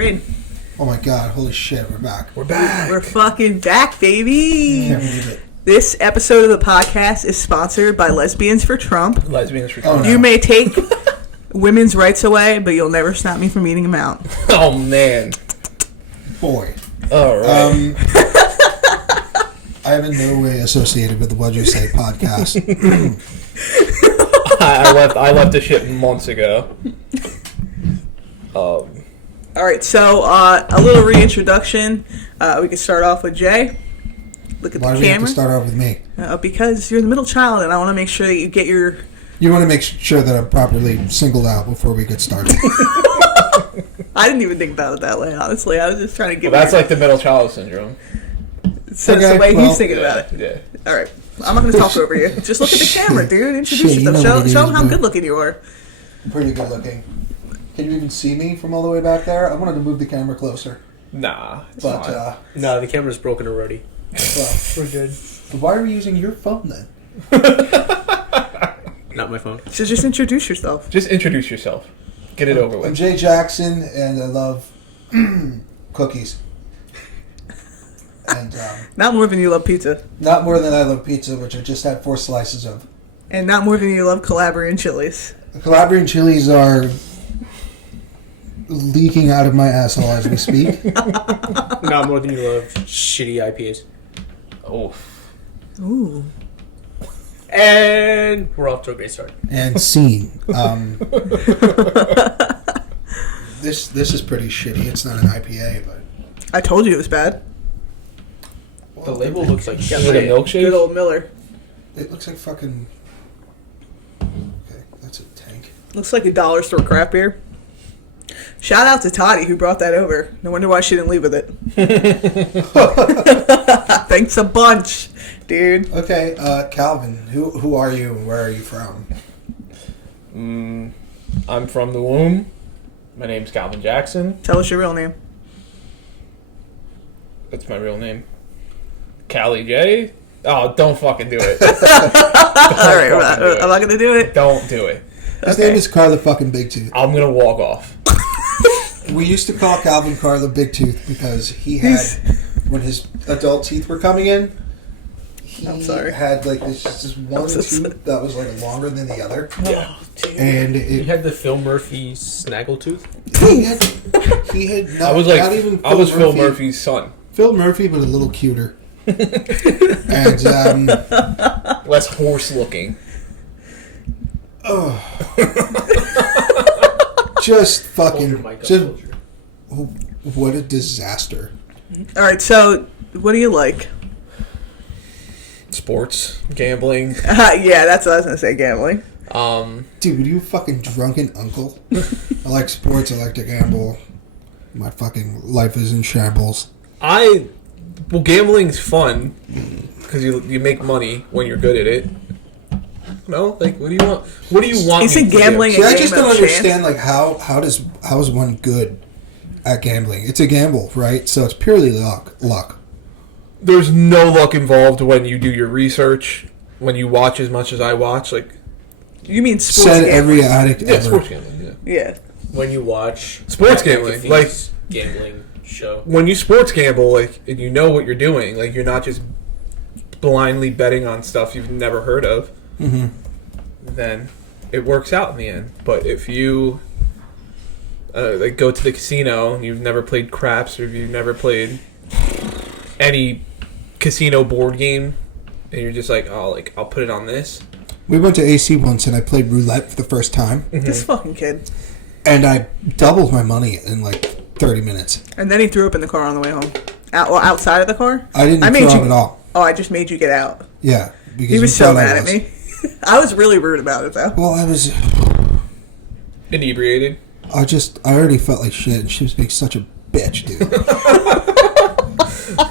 grade. Oh my god, holy shit, we're back. We're back. We're fucking back, baby. Can't believe it. This episode of the podcast is sponsored by Lesbians for Trump. Lesbians for Oh, Trump. no. You may take women's rights away, but you'll never stop me from eating them out. Oh, man. Boy. All right. I am in no way associated with the What You Say podcast. I left the ship months ago. All right, so a little reintroduction. We can start off with Jay. Look at Why the do we have camera. to start off with me? Because you're the middle child, and I want to make sure that you get your... You want to make sure that I'm properly singled out before we get started. I didn't even think about it that way, honestly. I was just trying to give That's like the middle child syndrome. So that's the way he's thinking Yeah, about it. yeah. All right. I'm not going to talk over you. Just look at the camera, dude. Introduce Shit, you yourself. know what it Show is, them how man. good looking you are. Pretty good looking. Can you even see me from all the way back there? I wanted to move the camera closer. Nah, it's But, fine. No, the camera's broken already. well, We're good. why are we using your phone then? Not my phone. So just introduce yourself. Just introduce yourself. Get it over I'm with. Jay Jackson, and I love cookies. And Not more than you love pizza. not more than I love pizza, which I just had 4 slices of. And not more than you love Calabrian chilies. The Calabrian chilies are leaking out of my asshole as we speak. Not more than you love shitty IPAs. Oh. Ooh. And we're off to a great start. And scene. This is pretty shitty. It's not an IPA, but I told you it was bad. The label looks like Is it a shit. milkshake? Good old Miller. it looks like fucking. Okay, that's a tank. Looks like a dollar store craft beer. Shout out to Toddy who brought that over. No wonder why she didn't leave with it. Thanks a bunch, dude. Okay, Calvin, who are you and where are you from? I'm from the womb. My name's Calvin Jackson. Tell us your real name. That's my real name. Callie J. Oh, don't fucking do it. All right, I'm not going to do it. Don't do it. His name is Carla fucking Big Tooth. I'm gonna walk off. We used to call Calvin Carla Big Tooth because he had, when his adult teeth were coming in, he I'm sorry. had like this one so tooth that was like longer than the other. Yeah. And You it, had the Phil Murphy snaggletooth? he had not, I was like, not even I was Phil Murphy's son. Phil Murphy, but a little cuter. And Less horse looking. just Hold your fucking, mic up just closer. what a disaster. All right, so what do you like? Sports, gambling. Yeah, that's what I was going to say, gambling. Dude, you fucking drunken uncle. I like sports. I like to gamble. My fucking life is in shambles. Well, gambling's fun because you make money when you're good at it. No, like what do you want? What do you want? Isn't me to do? gambling See, I a just game don't of understand like how is one good at gambling? It's a gamble, right? So it's purely luck. There's no luck involved when you do your research. When you watch as much as I watch, like You mean sports Said gambling? every addict yeah, ever. sports gambling. Yeah, Yeah. When you watch Sports Pat gambling, McAfee's like- gambling show. when you sports gamble, like and you know what you're doing, like you're not just blindly betting on stuff you've never heard of. Mm-hmm. Then it works out in the end. But if you like go to the casino and you've never played craps or if you've never played any casino board game and you're just like, oh, like I'll put it on this. We went to AC once and I played roulette for the first time, This fucking kid. and I doubled my money in like 30 minutes. And then he threw up in the car on the way home. Outside of the car? I didn't I made throw you- up at all. Oh, I just made you get out. Yeah, because He was you so thought I mad at was. me. I was really rude about it, though. Well, I Inebriated. already felt like shit, and she was being such a bitch, dude.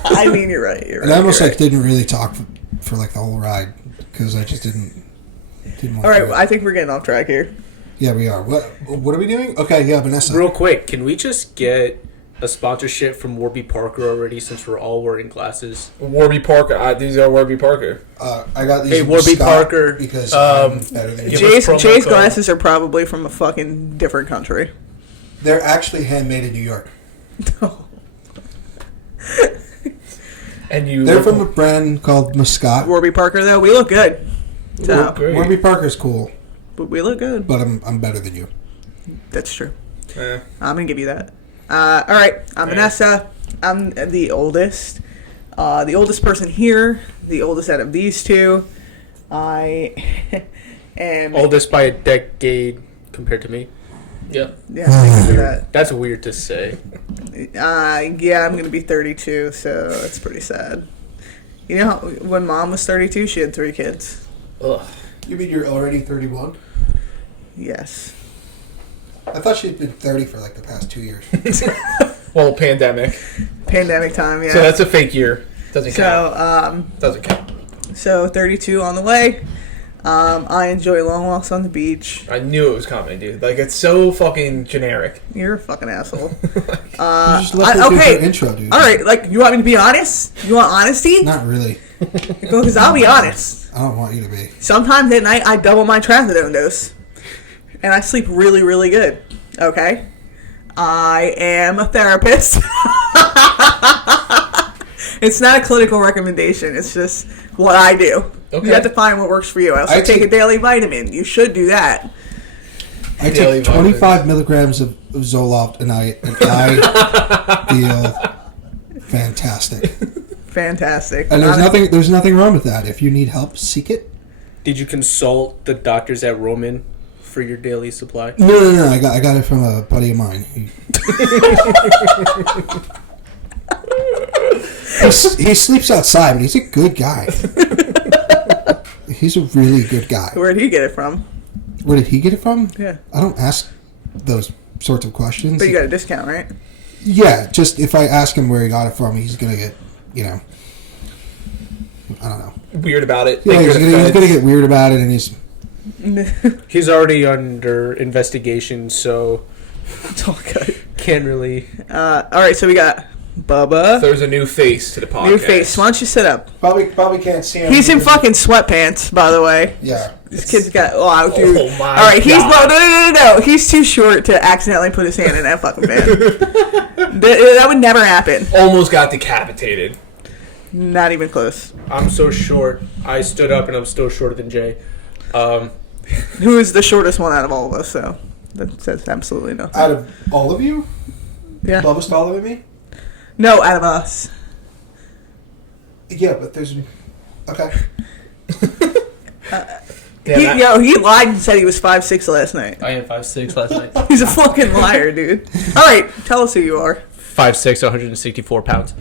I mean, you're right. You're right. And I almost you're like didn't really talk for like the whole ride because I just didn't want All to. right, do it. I think we're getting off track here. Yeah, we are. What are we doing? Okay, yeah, Vanessa. Real quick, can we just get a sponsorship from Warby Parker already since we're all wearing glasses? Warby Parker. These are Warby Parker. I got these. Hey, from Warby Scott Parker, because I'm better than give you. us promo Jay's code. glasses are probably from a fucking different country. They're actually handmade in New York. No. And you They're from a brand called Muscat. Warby Parker, though, we look good. So, great. Warby Parker's cool, but we look good. but I'm better than you. That's true. Eh. I'm going to give you that. All right. I'm Vanessa. I'm the oldest. The oldest person here. The oldest out of these two. I am... Oldest by a decade compared to me. Yeah. Yeah, I can do that. That's weird to say. Yeah, I'm going to be 32, so that's pretty sad. You know, when Mom was 32, she had 3 kids. Ugh. You mean you're already 31? Yes. I thought she'd been 30 for like the past 2 years. Well, pandemic. Pandemic time, yeah. So that's a fake year. Doesn't count. So, Doesn't count. so 32 on the way. I enjoy long walks on the beach. I knew it was coming, dude. Like, it's so fucking generic. You're a fucking asshole. You just let her do her intro, dude. All right, like, you want me to be honest? You want honesty? Not really. Because I'll be honest. I don't want you to be. Sometimes at night, I double my trazodone dose. And I sleep really, really good. Okay? I am a therapist. It's not a clinical recommendation. It's just what I do. Okay. You have to find what works for you. I also take a daily vitamin. You should do that. I Daily take 25 vitamins. milligrams of Zoloft a night, and I feel fantastic. Fantastic. And there's nothing wrong with that. If you need help, seek it. Did you consult the doctors at Roman for your daily supply? No. I got it from a buddy of mine. He sleeps outside, but he's a good guy. He's a really good guy. Where'd he get it from? Where did he get it from? Yeah. I don't ask those sorts of questions. But you got a discount, right? Yeah, just if I ask him where he got it from, he's going to get, I don't know. Weird about it. Yeah, he's going to get weird about it, and he's... He's already under investigation, so It's all good. can't really... All right, so we got Bubba. There's a new face to the podcast. New face. Why don't you sit up? Probably can't see him. He's in fucking sweatpants, by the way. Yeah. This kid's got... Oh, dude. Oh my All right, he's... God. No. He's too short to accidentally put his hand in that fucking van. That would never happen. Almost got decapitated. Not even close. I'm so short. I stood up and I'm still shorter than Jay. Who is the shortest one out of all of us, so... That says absolutely nothing. Out of all of you? Yeah. Bubba's taller than me? No, out of us. Yeah, but there's... Okay. He lied and said he was 5'6" last night. I am 5'6" last night. He's a fucking liar, dude. All right, tell us who you are. 5'6", 164 pounds.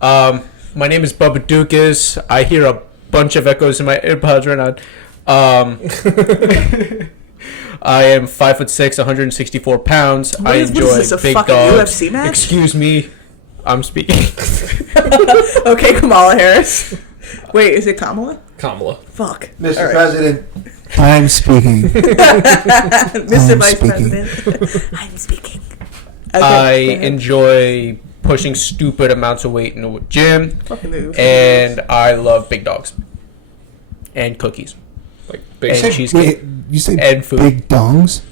My name is Bubba Dukas. I hear a bunch of echoes in my earpods right now. I am 5'6", 164 pounds. I What enjoy is this, a big fucking dogs. UFC match? Excuse me, I'm speaking. Okay, Kamala Harris. Wait, is it Kamala? Kamala. Fuck. Mr. All right. President, I'm speaking. Mr. I'm Vice speaking. President. I'm speaking. I Okay, go ahead. enjoy pushing stupid amounts of weight in the gym, Fucking move. and I love big dogs and cookies Like big and Say- cheesecake. Wait, you say And food. big dongs?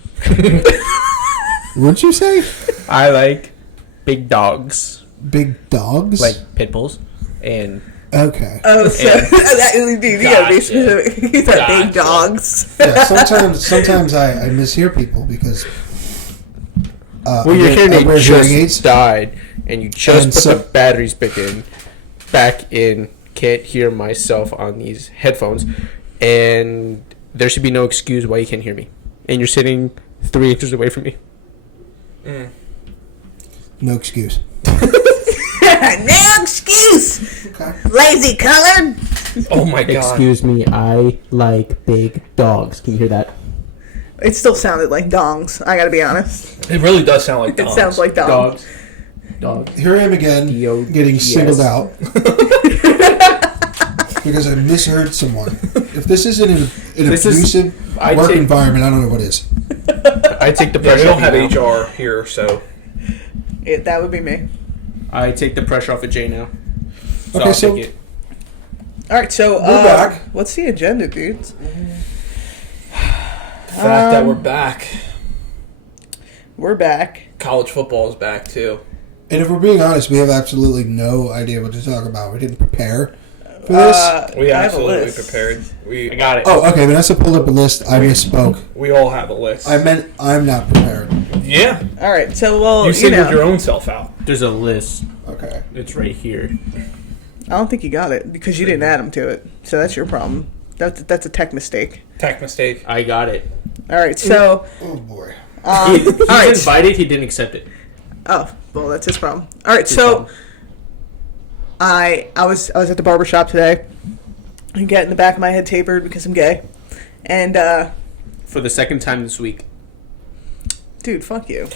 What'd you say? I like big dogs, Big dogs? like pit bulls, and Okay. Oh, so dude, you gotta be Gotcha. specific. These are big Gotcha. dogs. Yeah, sometimes I mishear people because well, your I hearing wear aid hearing just aids. died, and you just And put so- the batteries back in. Can't hear myself on these headphones, and there should be no excuse why you can't hear me. And you're sitting 3 inches away from me. No excuse. No excuse. Okay. Lazy colored. Oh my god. Excuse me, I like big dogs. Can you hear that? It still sounded like dongs. I gotta be honest. It really does sound like It dogs. sounds like dongs. Dogs. Here I am again, D-O-G-S. getting singled out because I misheard someone. If this isn't an This is- abusive I work take- environment, I don't know what is. I take the Yeah, pressure we don't off have you now. HR here, so That would be me. I take the pressure off of Jay now. So Okay, I'll so- take it. All right, so We're back. what's the agenda, dudes? the fact that we're back. We're back. College football is back too. And if we're being honest, we have absolutely no idea what to talk about. We didn't prepare for this. We I have a absolutely list. prepared. I got it. Oh, okay. Vanessa pulled up a list. I misspoke. We all have a list. I meant I'm not prepared. Yeah. All right, so well, You singled know, your own self out. There's a list. Okay. It's right here. I don't think you got it because you didn't add them to it, so that's your problem. That's a tech mistake. Tech mistake. I got it. All right, so Oh boy. He's all right. invited. He didn't accept it. Oh, well, that's his problem. All right, so I was at the barber shop today. I'm getting the back of my head tapered because I'm gay, and For the second time this week. dude, fuck you.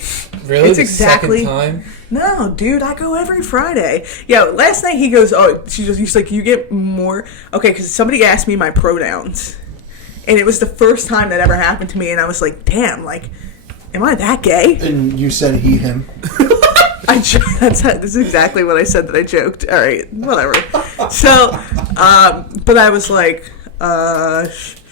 Really? It's The exactly- second time? No, dude, I go every Friday. Yeah, last night he goes, oh, he's like, you get more. Okay, because somebody asked me my pronouns, and it was the first time that ever happened to me, and I was like, damn, like, am I that gay? And you said he, him. This is exactly what I said that I joked. All right, whatever. So, but I was like,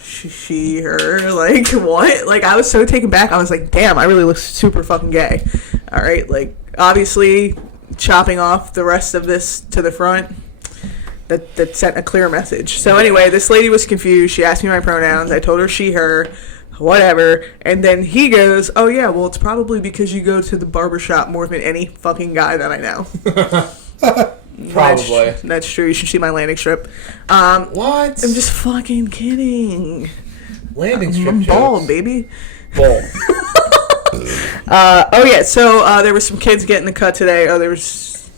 she, her, like, what? Like, I was so taken back. I was like, damn, I really look super fucking gay. All right, like, obviously, chopping off the rest of this to the front, that sent a clear message. So anyway, this lady was confused. She asked me my pronouns. I told her she, her, whatever. And then he goes, oh yeah, well, it's probably because you go to the barbershop more than any fucking guy that I know. Probably. That's true. You should see my landing strip. What? I'm just fucking kidding. Landing strip I'm bald, jokes. baby. Bald. Oh yeah, so there were some kids getting the cut today. Oh, there was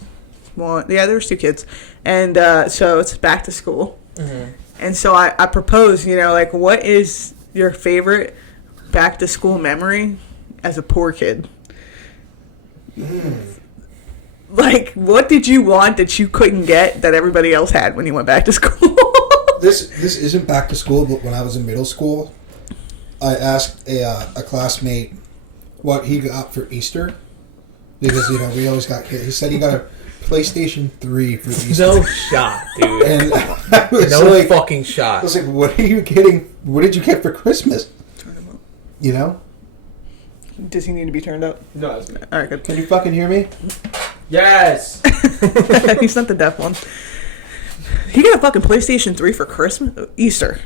one. Yeah, there was 2 kids, and so it's back to school. Mm-hmm. And so I proposed, like, what is your favorite back to school memory as a poor kid? Like, what did you want that you couldn't get that everybody else had when you went back to school? This isn't back to school, but when I was in middle school, I asked a classmate what he got for Easter because we always got hit. He said he got a PlayStation 3 for Easter. No shot, dude. And I was No like, fucking I shot. was like, what are you getting? What did you get for Christmas? You know? Does he need to be turned up? No, that's me. All right, good. Can you fucking hear me? Yes. He's not the deaf one. He got a fucking PlayStation 3 for Christmas? Easter.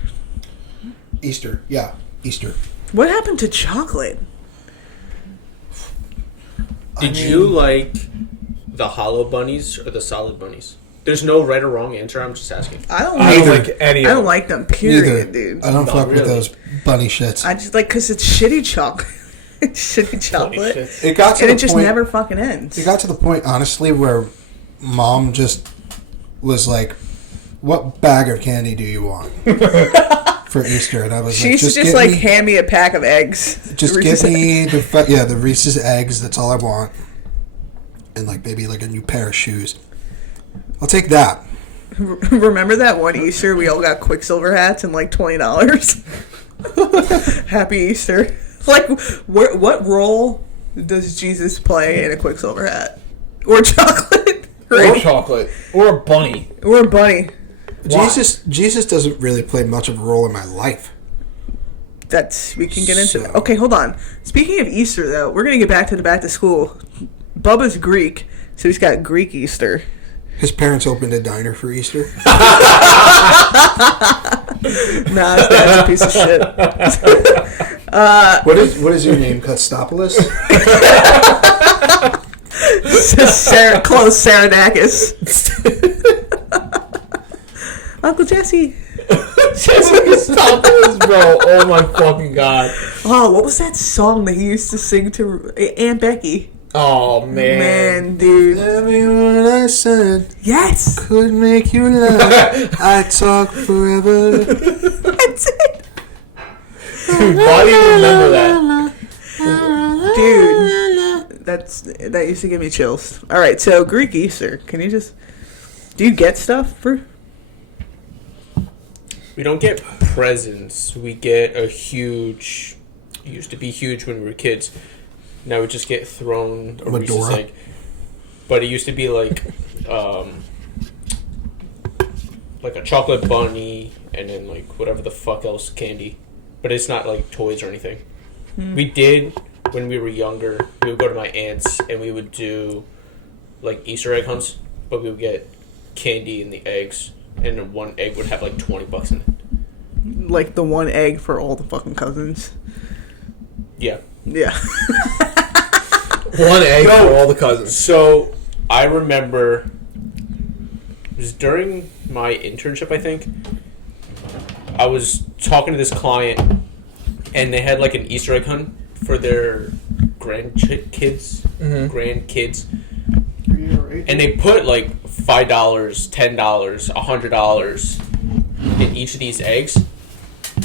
Easter. Yeah, Easter. What happened to chocolate? Did you like the hollow bunnies or the solid bunnies? There's no right or wrong answer. I'm just asking. I don't I don't like like any I of don't them. like them, period, Neither. dude. I don't Not fuck with really. those bunny shits. I just like, because it's shitty chocolate. Shitty chocolate. Shit. It got to And the it just point, never fucking ends. It got to the point, honestly, where Mom just was like, "What bag of candy do you want for Easter?" And I was She like, used to just get like me, hand me a pack of eggs. just Reese's give me the Reese's eggs. That's all I want, and like maybe like a new pair of shoes. I'll take that. Remember that one Easter we all got Quicksilver hats and like $20? Happy Easter. Like, what role does Jesus play in a Quicksilver hat? Or chocolate? Or chocolate. Or a bunny. Or a bunny. Why? Jesus doesn't really play much of a role in my life. We can get into So- that. Okay, hold on. Speaking of Easter, though, we're going to get back to the back to school. Bubba's Greek, so he's got Greek Easter. His parents opened a diner for Easter. Nah, his dad's a piece of shit. What is your name? Kostopoulos? Close Saradakis. Uncle Jesse. Stop this, bro. Oh my fucking god. Oh, what was that song that he used to sing to Aunt Becky? Oh man. Man, dude. Everyone I said Yes. could make you laugh. I talk forever. That's it. Dude, why do you remember that? Dude. That used to give me chills. All right, so Greek Easter. Do you get stuff for? We don't get presents. We get a huge. It used to be huge when we were kids. Now we just get thrown a Reese's Medora. egg. But it used to be like a chocolate bunny and then like whatever the fuck else candy. But it's not like toys or anything. We did when we were younger. We would go to my aunt's and we would do like Easter egg hunts, but we would get candy in the eggs, and then one egg would have like $20 in it. Like the one egg for all the fucking cousins. Yeah. Yeah. One egg for all the cousins. So I remember it was during my internship, I think. I was talking to this client, and they had like an Easter egg hunt for their grandkids, and they put like $5, $10, $100 in each of these eggs.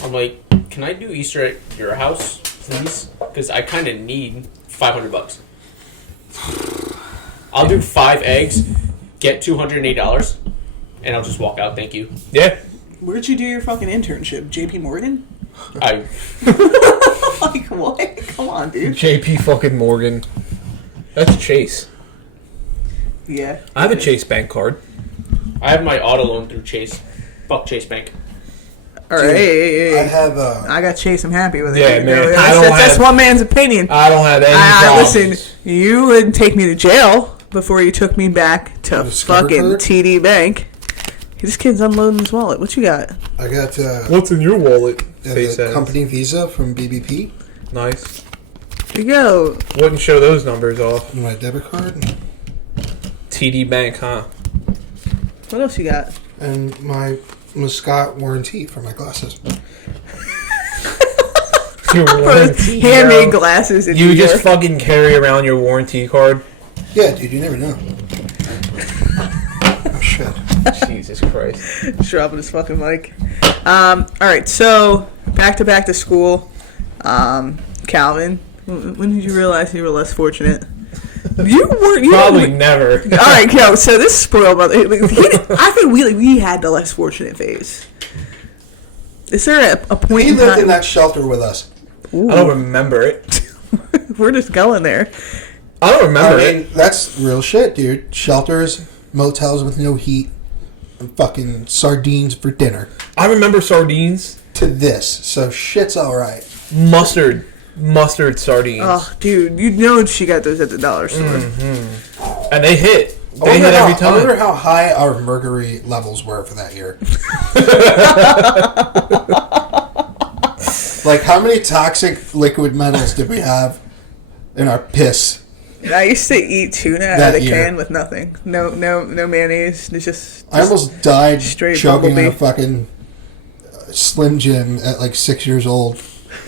I'm like, can I do Easter egg at your house, please? Because I kind of need $500. I'll do 5 eggs, get $280, and I'll just walk out. Thank you. Yeah. Where'd you do your fucking internship? JP Morgan? I Like, what? Come on, dude. JP fucking Morgan. That's Chase. Yeah. I have a Chase Bank card. I have my auto loan through Chase. Fuck Chase Bank. All right. Hey. I have I got Chase. I'm happy with it. Yeah, man. That's one man's opinion. I don't have any problems. Listen, you wouldn't take me to jail before you took me back to fucking TD Bank. This kid's unloading his wallet. What you got? I got What's in your wallet? the company Visa from BBP. Nice. Here you go. Wouldn't show those numbers off. My debit card. TD Bank, huh? What else you got? And my Muscat warranty for my glasses. Your warranty, handmade glasses. In You New just York. fucking carry around your warranty card? Yeah, dude, you never know. Oh, shit. Jesus Christ. Dropping his fucking mic. All right, so back to school. Calvin, when did you realize you were less fortunate? You weren't. Probably never. All right, yo. So this spoiled brother. I think we had the less fortunate phase. Is there a point? He in lived time? in that shelter with us. Ooh. I don't remember it. We're just going there. I don't remember it. That's real shit, dude. Shelters, motels with no heat, and fucking sardines for dinner. I remember sardines. To this, so shit's all right. Mustard sardines. Oh, dude, you know she got those at the dollar store. Mm-hmm. And they hit. I They hit every I wonder time. how high our mercury levels were for that year. Like, how many toxic liquid metals did we have in our piss? I used to eat tuna out That of a year. can with nothing. No mayonnaise. It's just I almost died straight choking on a bumblebee. fucking Slim Jim at like 6 years old.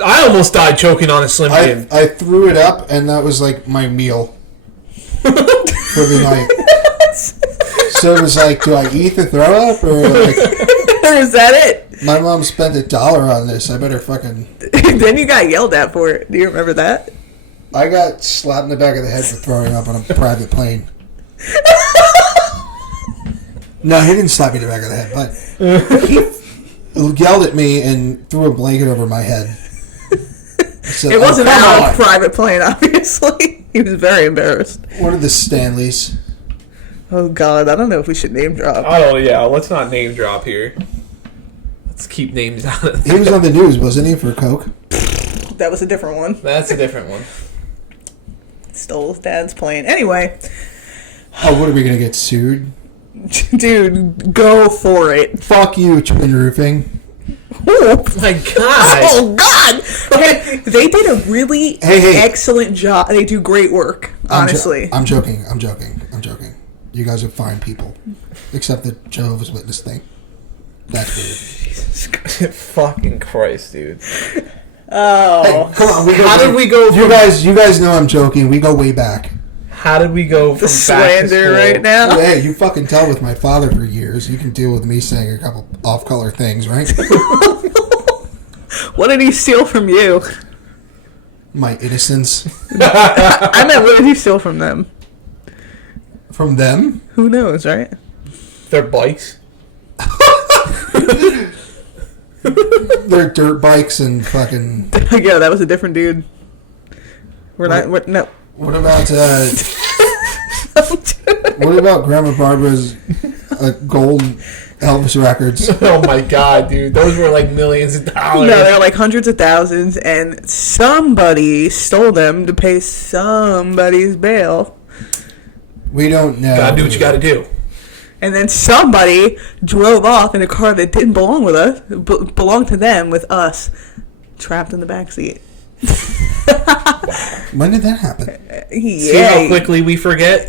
I almost died choking on a Slim Jim. I threw it up, and that was like my meal for the night. So it was like, do I eat the throw up, or like, Or is that it? my mom spent $1 on this? I better fucking. Then you got yelled at for it. Do you remember that? I got slapped in the back of the head for throwing up on a private plane. No, he didn't slap me in the back of the head, but he yelled at me and threw a blanket over my head. Said, It wasn't come on on. a private plane, obviously. He was very embarrassed. One of the Stanleys. Oh, God. I don't know if we should name drop. Let's not name drop here. Let's keep names out of He was on the news, wasn't he, for Coke? That was a different one. That's a different one. Stole his dad's plane. Anyway. Oh, what are we going to get sued? Dude, go for it. Fuck you, Twin Roofing. Oh, My God. oh God! Hey, they did a really Hey. excellent job. They do great work, honestly. I'm joking. You guys are fine people. Except the Jehovah's Witness thing. That's weird. Fucking Christ, dude. Oh. Hey, come on. How did we go You guys know I'm joking. We go way back. How did we go from The back to slander school? right now. Well, hey, you fucking tell with my father for years. You can deal with me saying a couple off-color things, right? What did he steal from you? My innocence. I meant, what did he steal from them? From them? Who knows, right? Their bikes. Their dirt bikes and fucking... Yeah, that was a different dude. No. What about, what about Grandma Barbara's gold Elvis records? Oh my God, dude. Those were like millions of dollars. No, they're like hundreds of thousands, and somebody stole them to pay somebody's bail. We don't know. Gotta do what you gotta do. And then somebody drove off in a car that didn't belong with us, belonged to them, with us trapped in the back seat. When did that happen? See how quickly we forget?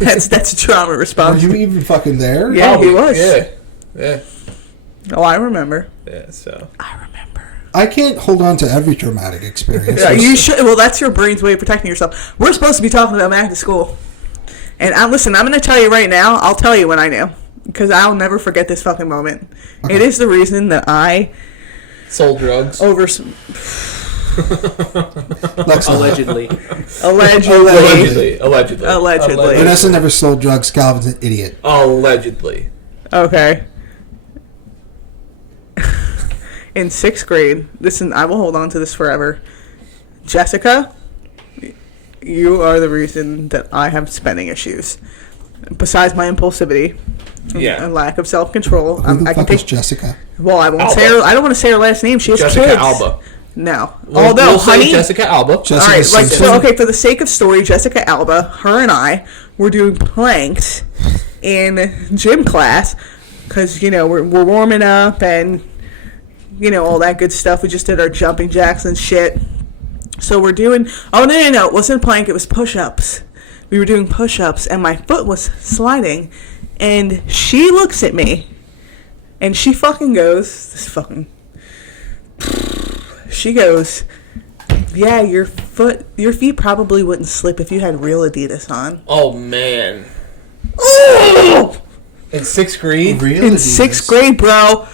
that's a trauma response. Were you even fucking there? Yeah, he was. Yeah. Oh, I remember. Yeah, so. I remember. I can't hold on to every traumatic experience. Yeah, you should. Well, that's your brain's way of protecting yourself. We're supposed to be talking about back to school. And listen, I'm going to tell you right now. I'll tell you when I knew. Because I'll never forget this fucking moment. Okay. It is the reason that I... sold drugs. Allegedly. Allegedly. Vanessa never sold drugs. Calvin's an idiot. Allegedly. Okay. In 6th grade, listen, I will hold on to this forever. Jessica, you are the reason that I have spending issues. Besides my impulsivity, and lack of self-control, Who the fuck is Jessica? Well, I won't say her. I don't want to say her last name. She has Jessica kids. Alba. No. We'll say Jessica Alba. All right. Okay. For the sake of story, Jessica Alba, her and I were doing planks in gym class because we're warming up and all that good stuff. We just did our jumping jacks and shit. So we're doing... Oh, no. It wasn't a plank. It was push-ups. We were doing push-ups, and my foot was sliding. And she looks at me, and she fucking goes... She goes, yeah, your feet probably wouldn't slip if you had real Adidas on. Oh, man. Oh! In 6th grade? Real In Adidas? 6th grade, bro.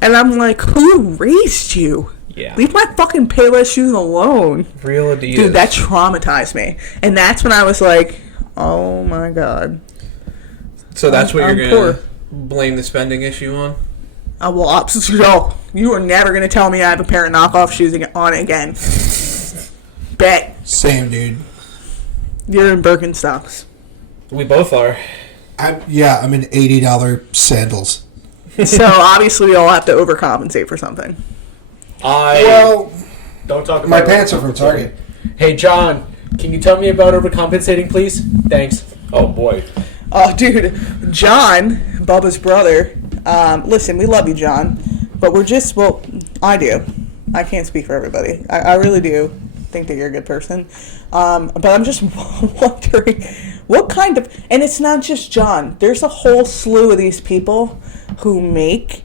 And I'm like, who raised you? Yeah. Leave my fucking Payless shoes alone. Real Adidas. Dude, that traumatized me. And that's when I was like, oh my God. So that's what you're going to blame the spending issue on? Well, you are never going to tell me I have a pair of knockoff shoes on again. Bet. Same, dude. You're in Birkenstocks. We both are. I'm in $80 sandals. So obviously we all have to overcompensate for something. Well, don't talk about my pants are from Target. Hey, John, can you tell me about overcompensating, please? Thanks. Oh, boy. Oh, dude. John, Bubba's brother. Listen, we love you, John. But I do. I can't speak for everybody. I really do think that you're a good person. But I'm just wondering what kind of... And it's not just John. There's a whole slew of these people who make...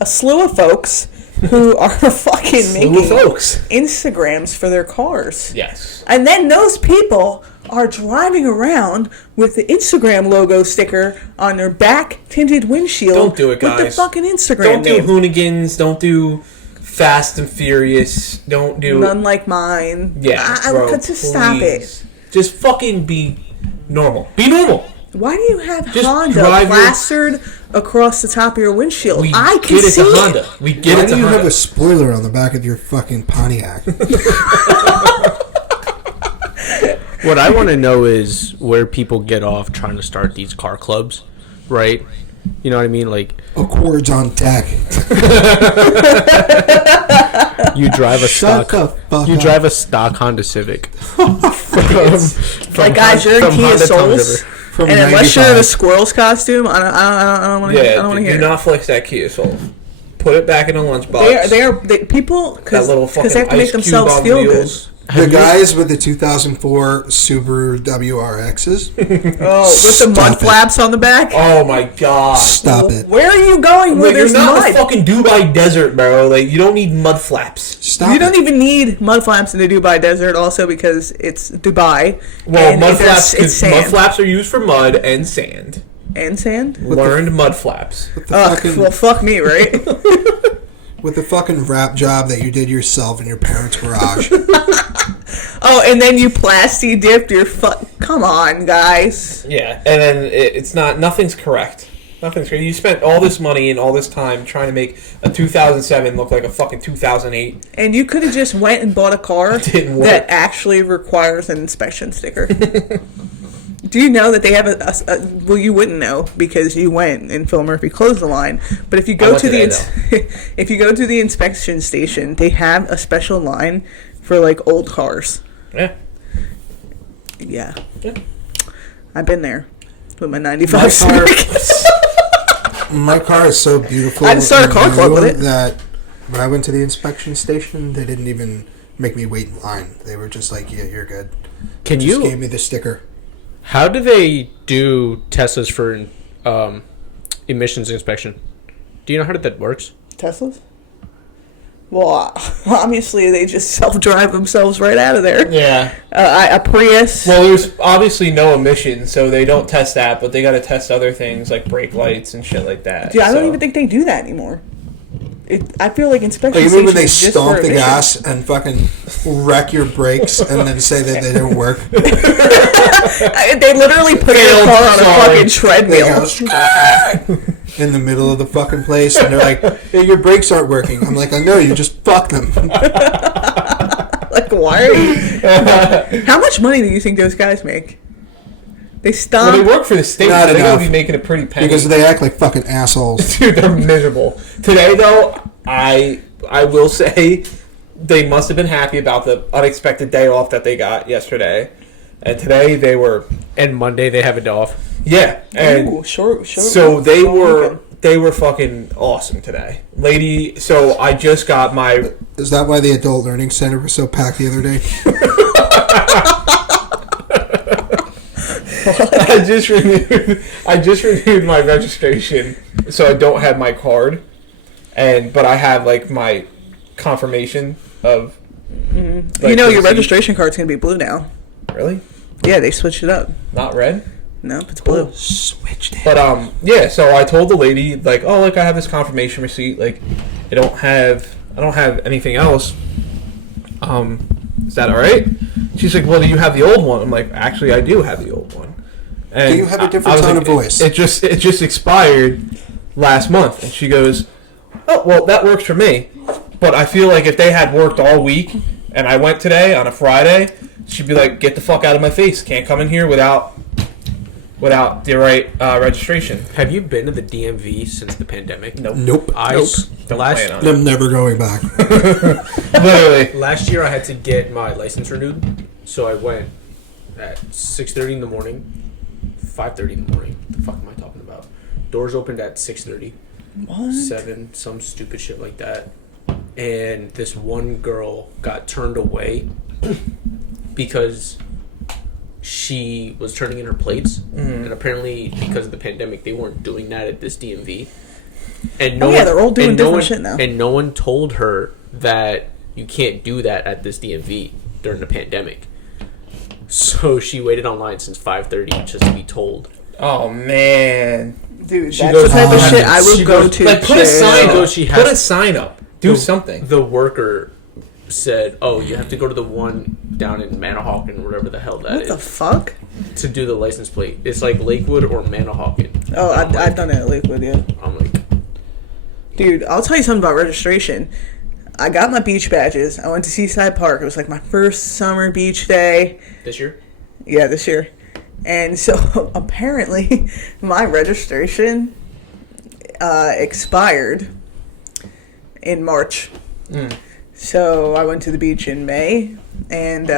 A slew of folks who are fucking making Instagrams for their cars. Yes. And then those people are driving around with the Instagram logo sticker on their back tinted windshield. Don't do it, guys. With the fucking Instagram Don't do name. Hoonigans. Don't do Fast and Furious. Don't do... None Like Mine. Yeah, I bro, could just stop please. Just fucking be normal. Be normal. Why do you have Just Honda plastered across the top of your windshield? I can see it. Honda. We get Why it to do you Honda. have a spoiler on the back of your fucking Pontiac? What I want to know is where people get off trying to start these car clubs, right? You know what I mean? Like Accords on deck. you drive a Shut stock. the fuck You up. drive a stock Honda Civic. Like, guys, you're in Kia Souls. From And unless 95. you're in a squirrel's costume, I don't want to hear Do it. not flex that Kia Soul. Put it back in a lunchbox. They are people That little because fucking they have to make ice cube themselves on feel wheels. The guys with the 2004 Subaru WRXs. Oh, with the mud Stop it. flaps on the back. Oh my god. Stop it. Where are you going where Like, you're there's not in mud? the fucking Dubai desert, bro. Like, you don't need mud flaps. Stop You don't it. even need mud flaps in the Dubai desert, also because it's Dubai. Well, and mud flaps. it's sand. Mud flaps are used for mud and sand. And sand. Learned mud flaps. With the fucking, Well, fuck me, right? with the fucking wrap job that you did yourself in your parents' garage. Oh, and then you plasti dipped your Come on, guys. Yeah, and then it's not. Nothing's correct. Nothing's correct. You spent all this money and all this time trying to make a 2007 look like a fucking 2008. And you could have just went and bought a car didn't work. that actually requires an inspection sticker. Do you know that they have well, you wouldn't know because you went and Phil Murphy closed the line. But if you go to if you go to the inspection station, they have a special line for like old cars. Yeah. Yeah. Yeah. I've been there with my 95 Civic. My car is so beautiful. I had to start a car club with it. That when I went to the inspection station, they didn't even make me wait in line. They were just like, "Yeah, you're good." Can Just you? gave me the sticker. How do they do Teslas for emissions inspection? Do you know how that works? Teslas? Well, obviously they just self-drive themselves right out of there. Yeah. A Prius. Well, there's obviously no emissions, so they don't test that, but they got to test other things like brake lights and shit like that. Dude, I don't so. even think they do that anymore. I feel like inspection Like, even when stations they is just for stomp the emissions. gas and fucking wreck your brakes and then say that they didn't work. They literally put your car on a fucking They treadmill. go in the middle of the fucking place, and they're like, "Hey, your brakes aren't working." I'm like, "I know, you just fucked them." Like, why are you... How much money do you think those guys make? They Well, stomp... they work for the state, Not so they gotta enough. be making a pretty penny. Because they act like fucking assholes. Dude, they're miserable. Today, though, I will say they must have been happy about the unexpected day off that they got yesterday. And today they were... And Monday they have a day off. Yeah. And Ooh, short, so they short were... weekend. They were fucking awesome today. Lady, so I just got my... Is that why the adult learning center was so packed the other day? I just renewed my registration, so I don't have my card, but I have like my confirmation of. Mm-hmm. Like, You know the your receipt. registration card's going to be blue now. Really? Yeah, they switched it up. Not red? Nope, it's blue. Switched it. But yeah, so I told the lady like, oh, like I have this confirmation receipt, like I don't have anything else. Is that all right? She's like, well, do you have the old one? I'm like, actually, I do have the old one. And Do you have a different I was tone like, of voice? It just expired last month, and she goes, oh, well, that works for me. But I feel like if they had worked all week and I went today on a Friday, she'd be like, get the fuck out of my face. Can't come in here without the right registration. Have you been to the DMV since the pandemic? Nope. Nope. Don't plan on it. I'm never going back. Literally. Last year I had to get my license renewed, so I went at 6:30 in the morning, 5:30 in the morning. What the fuck am I talking about? Doors opened at 6:30, What? 7, some stupid shit like that. And this one girl got turned away because she was turning in her plates, and apparently because of the pandemic, they weren't doing that at this DMV. And Oh, yeah, they're all doing and different one, shit now. And no one told her that you can't do that at this DMV during the pandemic. So she waited online since 5:30 just to be told. Oh man. Dude, She that's goes, the type of "Oh, shit I she would go goes, to. Like put a jail. sign So up. she Put has- a sign up. Do something. The worker said, "Oh, you have to go to the one down in Manahawkin, whatever the hell that What is, the fuck? to do the license plate. It's like Lakewood or Manahawkin." Oh, I'm I've done it at Lakewood, yeah. I'm like, Dude, I'll tell you something about registration. I got my beach badges. I went to Seaside Park. It was like my first summer beach day. this year? Yeah, this year. And so apparently my registration expired in March. So I went to the beach in May. And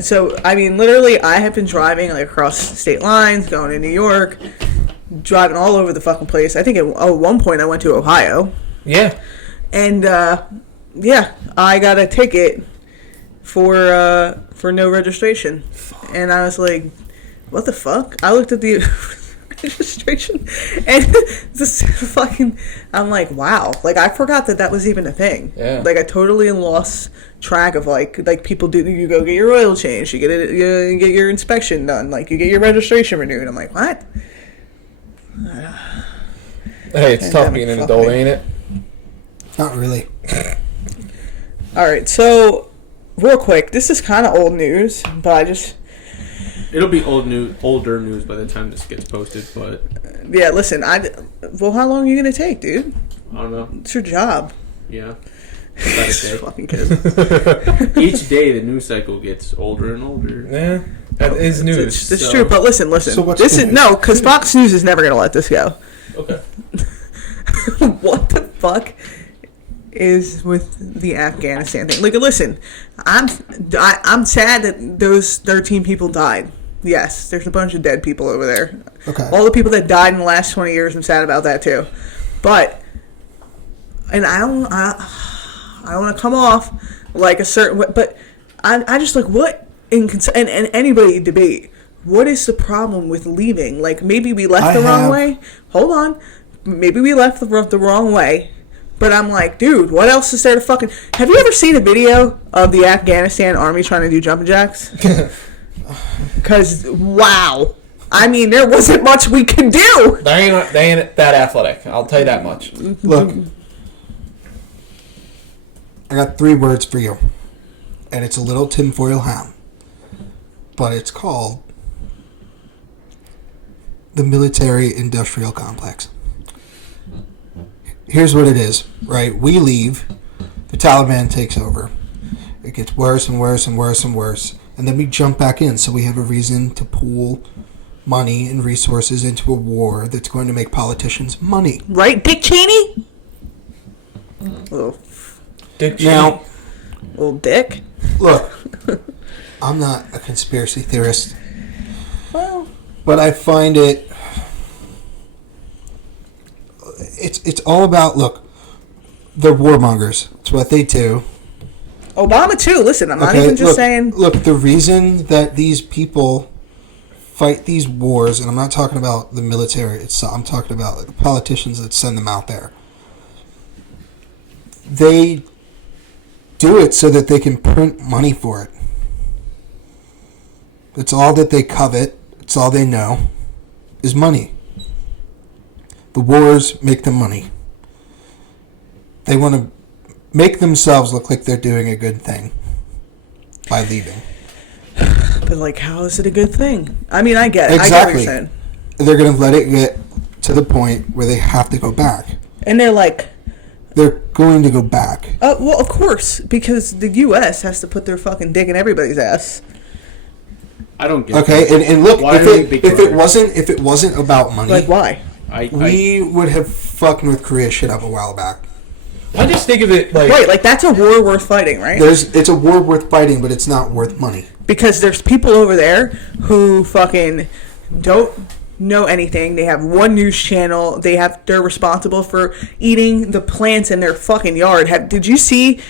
so, I mean, literally, I have been driving like across state lines, going to New York, driving all over the fucking place. I think at one point I went to Ohio. Yeah. And yeah, I got a ticket for no registration. And I was like, what the fuck? I looked at the registration and this fucking, I'm like, wow. Like, I forgot that was even a thing. Yeah. Like, I totally lost track of like people do. You go get your oil change, you get your inspection done, like you get your registration renewed. I'm like, what? Hey, it's tough Pandemic being an fucked adult, me. ain't it? Not really. All right, so real quick, this is kind of old news, but It'll be older news by the time this gets posted, but yeah, listen, well, how long are you gonna take, dude? I don't know. It's your job. Yeah. Fucking kid. Each day the news cycle gets older and older. Yeah. That is news. This is So- true, but listen. So what's This the is news? no, because Fox News is never gonna let this go. Okay. What the fuck is with the Afghanistan thing. Like, listen, I'm sad that those 13 people died. Yes, there's a bunch of dead people over there. Okay. All the people that died in the last 20 years, I'm sad about that too. But, and I don't want to come off like a certain, but I just like, what, and anybody debate, what is the problem with leaving? Like, maybe we left the wrong way. Hold on. Maybe we left the wrong way. But I'm like, dude, what else is there to fucking... Have you ever seen a video of the Afghanistan army trying to do jumping jacks? Because, wow. I mean, there wasn't much we could do. They ain't that athletic. I'll tell you that much. Look, I got 3 words for you. And it's a little tinfoil hat. But it's called the military-industrial complex. Here's what it is, right? We leave, the Taliban takes over. It gets worse and worse and worse and worse. And then we jump back in, so we have a reason to pool money and resources into a war that's going to make politicians money. Right, Dick Cheney? Little Dick Cheney. Now, little dick. look, I'm not a conspiracy theorist, Well, but I find it... It's all about, look, they're warmongers. It's what they do. Obama too. Listen, I'm not even just saying... Look, the reason that these people fight these wars, and I'm not talking about the military itself, I'm talking about the politicians that send them out there. They do it so that they can print money for it. It's all that they covet. It's all they know is money. The wars make them money. They want to make themselves look like they're doing a good thing by leaving. But, like, how is it a good thing? I mean, I get it. Exactly. I get what you're saying. They're going to let it get to the point where they have to go back. And they're like... They're going to go back. Well, of course, because the U.S. has to put their fucking dick in everybody's ass. I don't get Okay, it. and look, Why if do they it wasn't about money, Like, why? we would have fucking with Korea shit up a while back. I just think of it like... Right, like, that's a war worth fighting, right? It's a war worth fighting, but it's not worth money. Because there's people over there who fucking don't know anything. They have one news channel. They're responsible for eating the plants in their fucking yard. Did you see...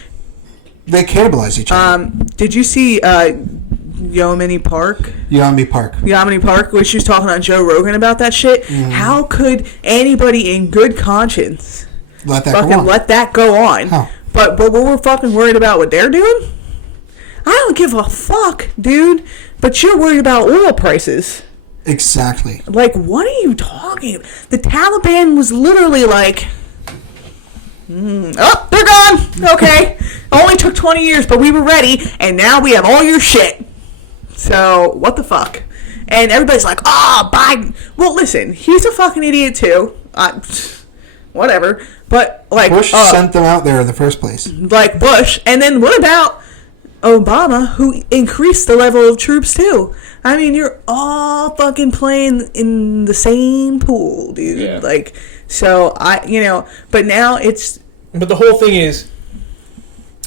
They cannibalize each other. Did you see Yeomani Park? Yeomani Park, where she was talking on Joe Rogan about that shit. Mm-hmm. How could anybody in good conscience let that go on? Huh. But we're fucking worried about what they're doing? I don't give a fuck, dude. But you're worried about oil prices. Exactly. Like, what are you talking about? The Taliban was literally like... oh, they're gone. Okay. Only took 20 years, but we were ready, and now we have all your shit. So, what the fuck? And everybody's like, Biden. Well, listen, he's a fucking idiot, too. Whatever. But, like... Bush sent them out there in the first place. Like Bush. And then what about Obama, who increased the level of troops, too? I mean, you're all fucking playing in the same pool, dude. Yeah. Like, so, but now it's... But the whole thing is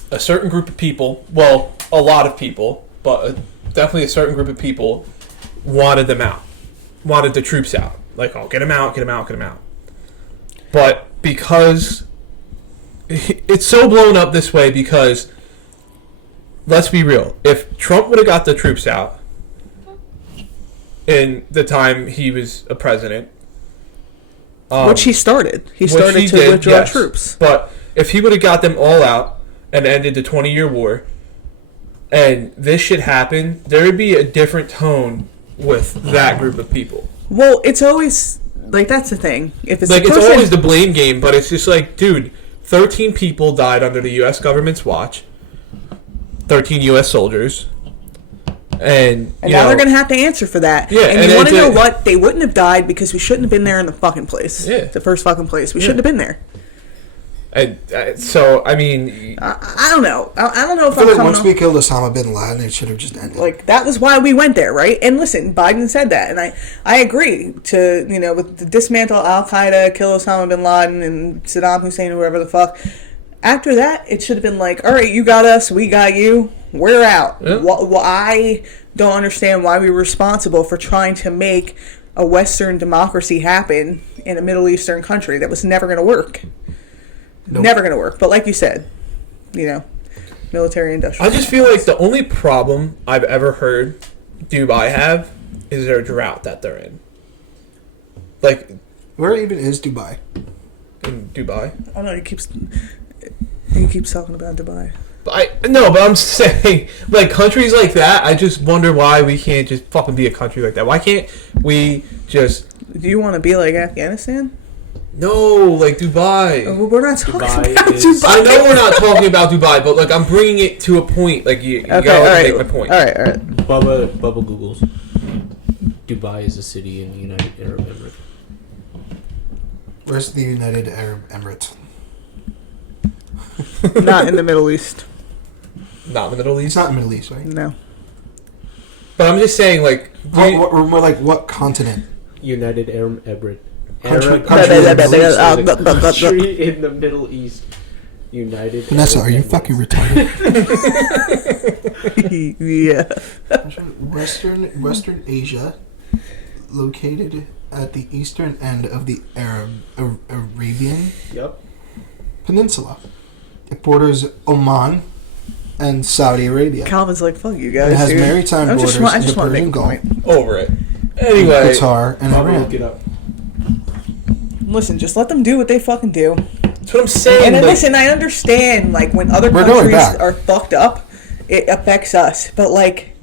a certain group of people, well, a lot of people, but definitely a certain group of people wanted them out. Wanted the troops out. Like, get them out, get them out, get them out. But because... It's so blown up this way because, let's be real, if Trump would have got the troops out in the time he was a president... which he started. He started to withdraw troops. But if he would have got them all out and ended the 20-year war, and this shit happened, there would be a different tone with that group of people. Well, it's always... Like, that's the thing. If it's like, it's always the blame game, but it's just like, dude, 13 people died under the U.S. government's watch. 13 U.S. soldiers. And now they're going to have to answer for that. Yeah, and you want to know what? They wouldn't have died because we shouldn't have been there in the fucking place. Yeah. The first fucking place. We shouldn't have been there. And so, I mean... I don't know. I don't know if I feel like once we killed Osama bin Laden, it should have just ended. Like, that was why we went there, right? And listen, Biden said that. And I agree to, with the dismantle Al-Qaeda, kill Osama bin Laden and Saddam Hussein, whoever the fuck. After that, it should have been like, all right, you got us, we got you, we're out. Yeah. I don't understand why we were responsible for trying to make a Western democracy happen in a Middle Eastern country. That was never going to work. Nope. Never going to work. But like you said, military industrial. I just feel like the only problem I've ever heard Dubai have is their drought that they're in. Like, Where even is Dubai? in Dubai. I don't know, he keeps talking about Dubai. But I'm saying, like, countries like that, I just wonder why we can't just fucking be a country like that. Why can't we just... Do you want to be like Afghanistan? No, like Dubai. Oh, we're not talking Dubai about is- Dubai. I know we're not talking about Dubai, but, like, I'm bringing it to a point. Like, you Okay, gotta all right. make my point. All right. Bubba Googles. Dubai is a city in the United Arab Emirates. Where's the United Arab Emirates? Not in the Middle East. Not in the Middle It's East. not in the Middle East, right? No. But I'm just saying, like... Or more like what continent? United Arab Emirates. Country- Country country- in the Middle East. United. Vanessa, Arab are you Emirates. fucking retarded? Yeah. Western Asia, located at the eastern end of the Arabian Yep. Peninsula. It borders Oman and Saudi Arabia. Calvin's like, fuck you guys. It has dude. maritime I borders just in the want to make Persian a Gulf, point. Over it. Anyway. Qatar, and Bubba, look Iran. it up. Listen, just let them do what they fucking do. That's what I'm saying. And then like, listen, I understand, like, when other We're going countries back. are fucked up, it affects us. But, like,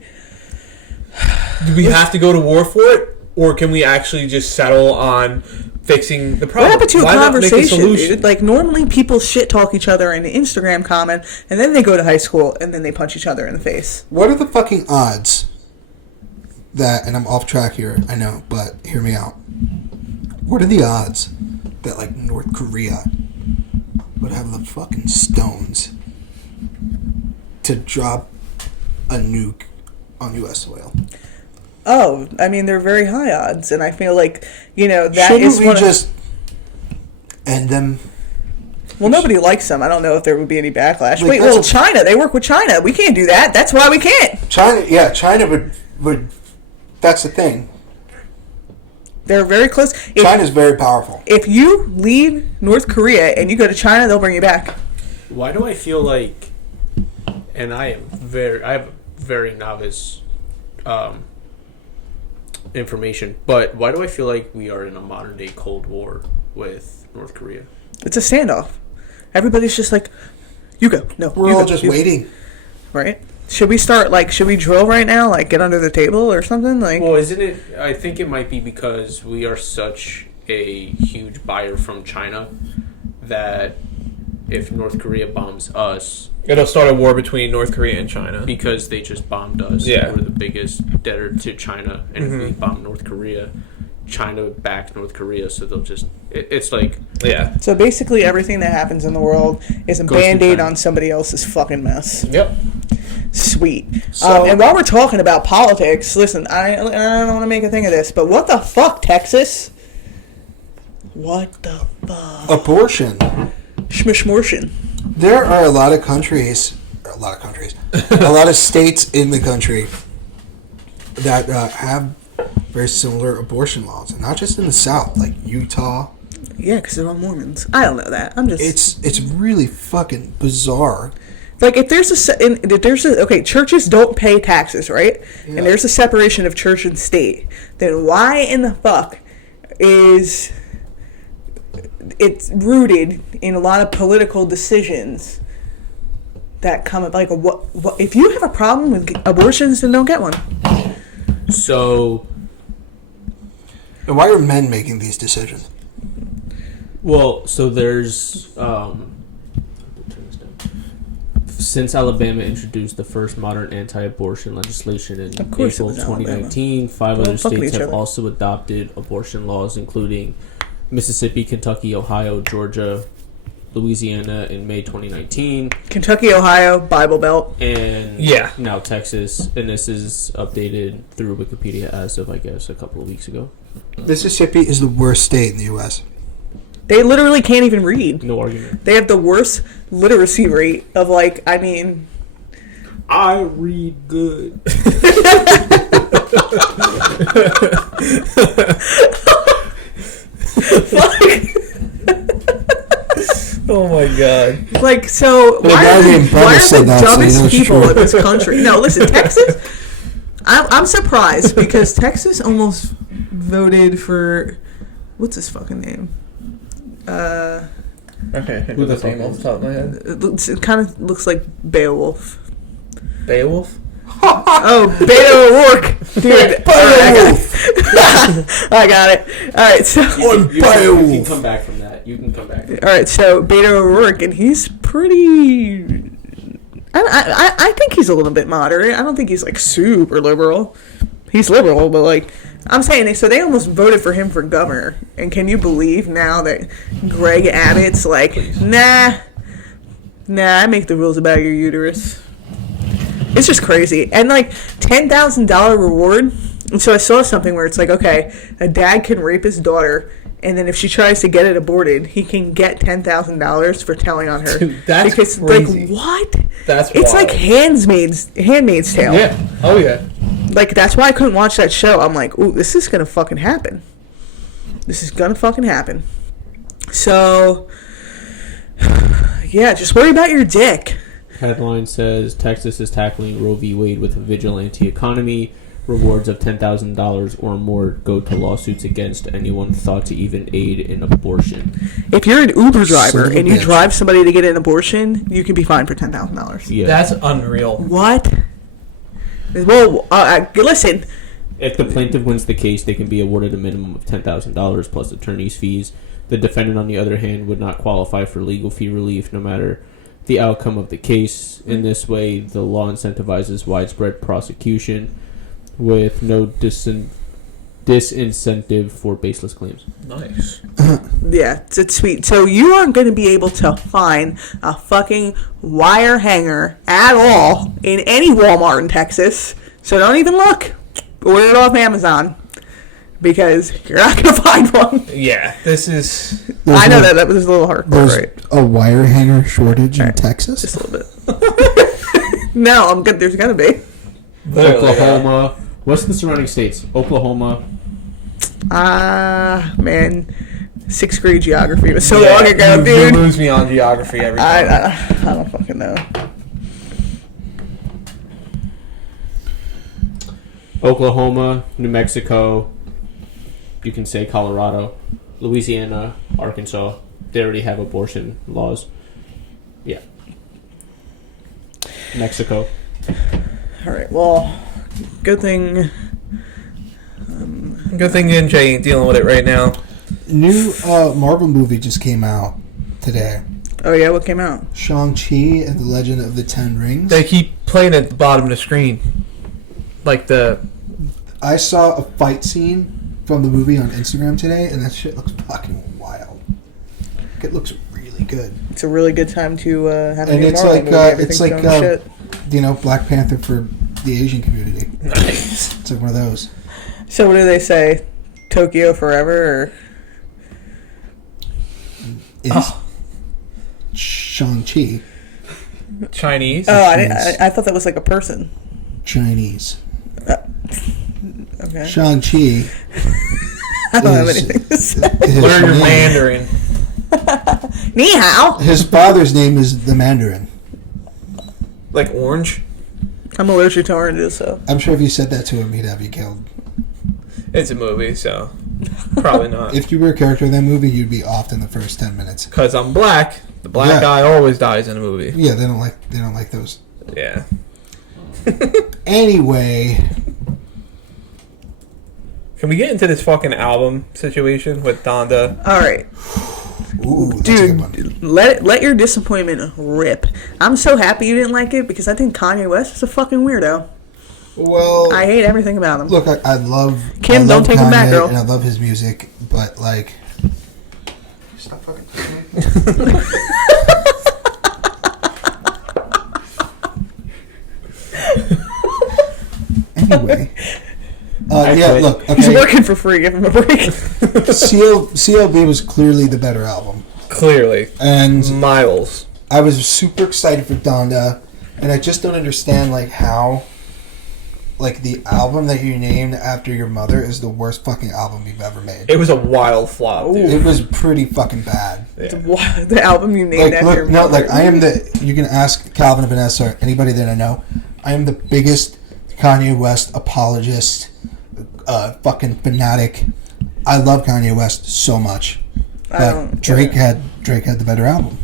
do we have to go to war for it? Or can we actually just settle on fixing the problem? what happened to a Why not make a conversation, solution? dude? Like, normally people shit talk each other in an Instagram comment, and then they go to high school, and then they punch each other in the face. What are the fucking odds that, and I'm off track here, I know, but hear me out. What are the odds that, like, North Korea would have the fucking stones to drop a nuke on U.S. soil? Oh, I mean, they're very high odds, and I feel like, that Shouldn't is we one of... just end them? Well, nobody likes them. I don't know if there would be any backlash. Like, Wait, that's well, a- China, they work with China. We can't do that. That's why we can't. China would that's the thing. They're very close. China's very powerful. If you leave North Korea and you go to China, they'll bring you back. Why do I feel like, and I have very novice information, but why do I feel like we are in a modern day Cold War with North Korea? It's a standoff. Everybody's just like, you go. No, We're you all go. just You- waiting. Right? Should we drill right now? Like, get under the table or something? Like, Well, isn't it? I think it might be because we are such a huge buyer from China that if North Korea bombs us, It'll start a war between North Korea and China. because they just bombed us, Yeah. we're the biggest debtor to China, and if we bomb North Korea, China backs North Korea, so they'll just. It's like Yeah. so basically everything that happens in the world is a Goes to band-aid China. on somebody else's fucking mess. Yep. Sweet. So- And while we're talking about politics, listen, I don't want to make a thing of this, but what the fuck, Texas? What the fuck? Abortion. Schmishmortion. There are a lot of a lot of states in the country that have very similar abortion laws, and not just in the South, like Utah. Yeah, because they're all Mormons. I don't know that. I'm just... It's really fucking bizarre. Like, if there's okay, churches don't pay taxes, right? Yeah. And there's a separation of church and state. Then why in the fuck is it's rooted in a lot of political decisions that come up? Like, what if you have a problem with abortions, then don't get one. so. And why are men making these decisions? Well, so there's since Alabama introduced the first modern anti-abortion legislation in Of course it April was 2019, 5 They're other fucking states each have other. also adopted abortion laws, including Mississippi, Kentucky, Ohio, Georgia, Louisiana in May 2019, Kentucky, Ohio, Bible Belt. and Yeah. now Texas. And this is updated through Wikipedia as of, I guess, a couple of weeks ago. Mississippi is the worst state in the U.S. They literally can't even read. No argument. They have the worst literacy rate of like, I mean, I read good. Oh my god. like, so The why guy are named the, Bubba why are said the that, so you dumbest know it's people true. in this country? No, listen, Texas. I'm surprised because Texas almost voted for what's his fucking name? Okay, Who the the name fuck off the top of my head. It kind of looks like Beowulf. Beowulf? Oh, Beto O'Rourke, dude. I got it. All right, so You can come back from that. You can come back. all right, so Beto O'Rourke, and he's pretty. I think he's a little bit moderate. I don't think he's like super liberal. He's liberal, but like I'm saying, so they almost voted for him for governor. And can you believe now that Greg Abbott's like, nah, I make the rules about your uterus. It's just crazy. And like $10,000 reward. And so I saw something where it's like, okay, a dad can rape his daughter, and then if she tries to get it aborted, he can get $10,000 for telling on her. Dude, that's because crazy. like what? That's It's wild. like Handmaid's Tale. Yeah. Oh yeah. Like that's why I couldn't watch that show. I'm like, ooh, this is gonna fucking happen. This is gonna fucking happen. So yeah, just worry about your dick. Headline says Texas is tackling Roe v. Wade with a vigilante economy. Rewards of $10,000 or more go to lawsuits against anyone thought to even aid in abortion. If you're an Uber driver Son of a and you bitch. drive somebody to get an abortion, you can be fined for $10,000. Yeah. That's unreal. What? Well, listen. If the plaintiff wins the case, they can be awarded a minimum of $10,000 plus attorney's fees. The defendant, on the other hand, would not qualify for legal fee relief no matter the outcome of the case. In this way, the law incentivizes widespread prosecution with no disincentive for baseless claims. Nice. Yeah, it's sweet. So you aren't going to be able to find a fucking wire hanger at all in any Walmart in Texas. So don't even look. Order it off Amazon. Because you're not going to find one. Yeah. This is. I know that was a little hardcore, There's right? a wire hanger shortage in Right. Texas. Just a little bit. No, I'm good. There's going to be. Literally, Oklahoma. What's the surrounding states? Oklahoma. Man. 6th grade geography was so Yeah, long ago, you dude. lose me on geography every time. I don't fucking know. Oklahoma, New Mexico, you can say Colorado, Louisiana, Arkansas. They already have abortion laws. Yeah. Mexico. All right. Well, good thing. Good thing NJ ain't dealing with it right now. New Marvel movie just came out today. Oh yeah, what came out? Shang-Chi and the Legend of the Ten Rings. They keep playing at the bottom of the screen. Like the. I saw a fight scene from the movie on Instagram today, and that shit looks fucking wild. It looks really good. It's a really good time to have a And new it's Marvel like movie. it's like Everything's going to shit. Black Panther for the Asian community. Nice. It's like one of those. So what do they say? Tokyo forever? Or? Is Shang-Chi Chinese. Oh, Yes. I thought that was like a person. Chinese? Okay. Shang-Chi I don't have is- anything to say. his Learn your name- Mandarin. Ni hao. His father's name is the Mandarin. Like orange. I'm allergic to oranges, so. I'm sure if you said that to him, he'd have you killed. It's a movie, so probably not. If you were a character in that movie, you'd be off in the first 10 minutes. Because I'm black, the black Yeah. guy always dies in a movie. Yeah, they don't like those. Yeah. Anyway, Can we get into this fucking album situation with Donda? All right. ooh, that's a good one. Dude, let your disappointment rip. I'm so happy you didn't like it because I think Kanye West is a fucking weirdo. Well, I hate everything about him. look, I love Kim, I don't love take him back, Kanye, girl. And I love his music, but like, stop fucking. Anyway, Yeah, look, okay. He's working for free. Give him a break. CLB was clearly the better album. Clearly. And miles. I was super excited for Donda, and I just don't understand, like, how, like, the album that you named after your mother is the worst fucking album you've ever made. It was a wild flop, dude. It was pretty fucking bad. Yeah. The album you named after your mother. No, like, I am you can ask Calvin and Vanessa or anybody that I know, I am the biggest Kanye West apologist, fucking fanatic. I love Kanye West so much. But Drake had the better album.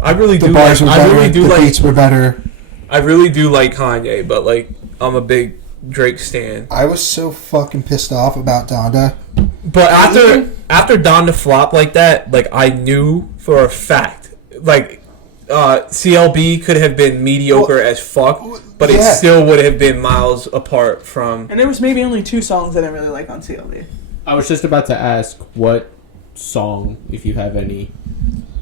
I really The do. bars were better. The like. beats were better. I really do like Kanye, but like I'm a big Drake stan. I was so fucking pissed off about Donda. But after Donda flopped like that, like I knew for a fact, like CLB could have been mediocre as fuck, but it still would have been miles apart from. And there was maybe only 2 songs that I really like on CLB. I was just about to ask what song, if you have any,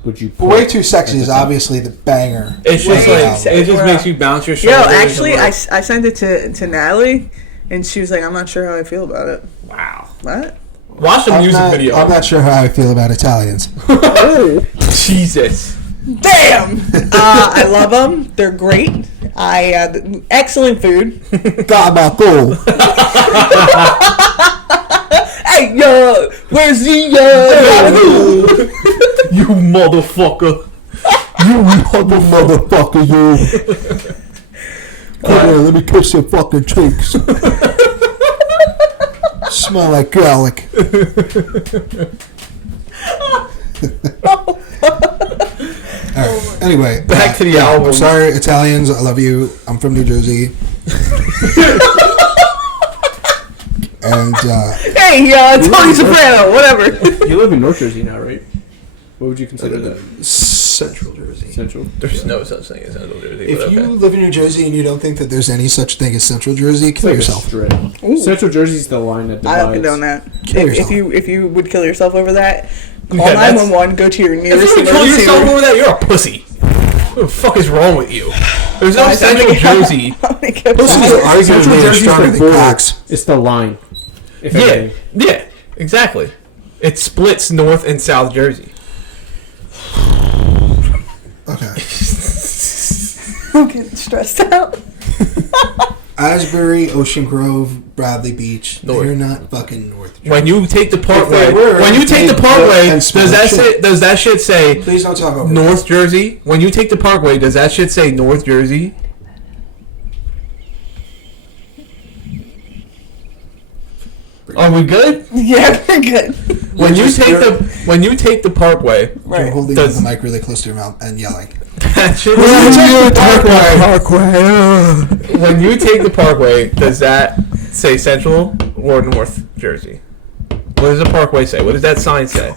would you put? Way Too Sexy is obviously the banger. It's just like it just makes you bounce your Yo, shoulders. actually, I sent it to Natalie, and she was like, "I'm not sure how I feel about it." Wow. What? Watch the music video. I'm not sure how I feel about Italians. Jesus. Damn! I love them. They're great. Excellent food. Got my goal. Hey, yo, where's the You motherfucker. You motherfucker, you. Come here, let me kiss your fucking cheeks. Smell like garlic. Alright, anyway. Back to the album. I'm sorry, Italians, I love you. I'm from New Jersey. And, Hey, Tony Soprano, whatever. You live in North Jersey now, right? What would you consider that? Central Jersey. Central? There's no such thing as Central Jersey. If you live in New Jersey and you don't think that there's any such thing as Central Jersey, kill yourself. Central Jersey's the line that divides. I don't condone that. Kill yourself. If you would kill yourself over that, call Yeah, 911. Go to your if nearest you kill emergency yourself room. over that, you're a pussy. What the fuck is wrong with you? There's no Central Jersey. Pussies are arguably Jersey's stronger the than border. cocks. It's the line. If Yeah, anything. yeah, exactly. It splits North and South Jersey. Okay. I'm getting stressed out. Asbury, Ocean Grove, Bradley Beach. North. They're not fucking North Jersey. When you take the If Parkway, they were, when you take the they'd Parkway, and does smell that shit. does that shit say Please don't talk over North Jersey? When you take the Parkway, does that shit say North Jersey? Are we good? Yeah, we're good. When you take the Parkway, You're Right. holding Does- the mic really close to your mouth and yelling. that shit. Parkway. When you take the Parkway, does that say Central or North Jersey? What does the Parkway say? What does that sign say?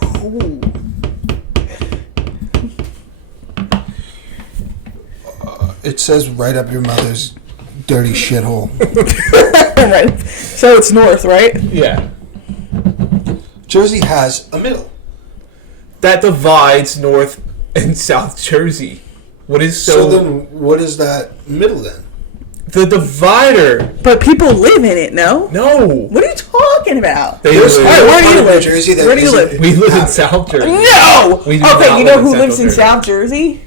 It says right up your mother's dirty shithole. Right. So it's north, right? Yeah. Jersey has a middle. That divides North and South Jersey. What is So then what is that middle then? the divider? But people live in it, no? No. What are you talking about? They There's live- Alright, where do part you of live? New Jersey that Where do you isn't- live? We live in South Jersey. No! We do Okay, not you know live in who Central lives in Jersey. South Jersey?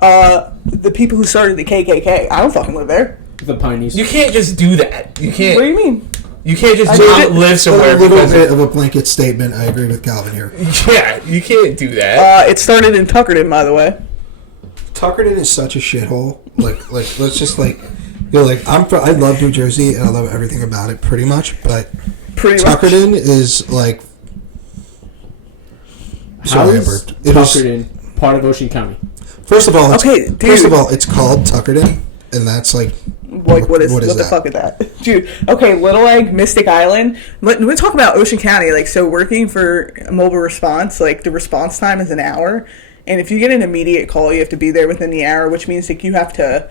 The people who started the KKK. I don't fucking live there. The Pineys. You can't just do that. You What do can't. you mean? You can't just I not did it- live A somewhere little because bit of a blanket statement. I agree with Calvin here. yeah. You can't do that. It started in Tuckerton, by the way. Tuckerton is such a shithole. Like let's just like, I love New Jersey and I love everything about it pretty much, but Pretty much. Tuckerton is like. How Sorry, I is burped. It is- Tuckerton part of Ocean County? First of all, Okay, dude. it's called Tuckerton, and that's like. Like, what What is the that? fuck is that? Dude, okay, Little Egg, Mystic Island. Let me talk about Ocean County. Like, so working for mobile response, like, the response time is an hour. And if you get an immediate call, you have to be there within the hour, which means, like, you have to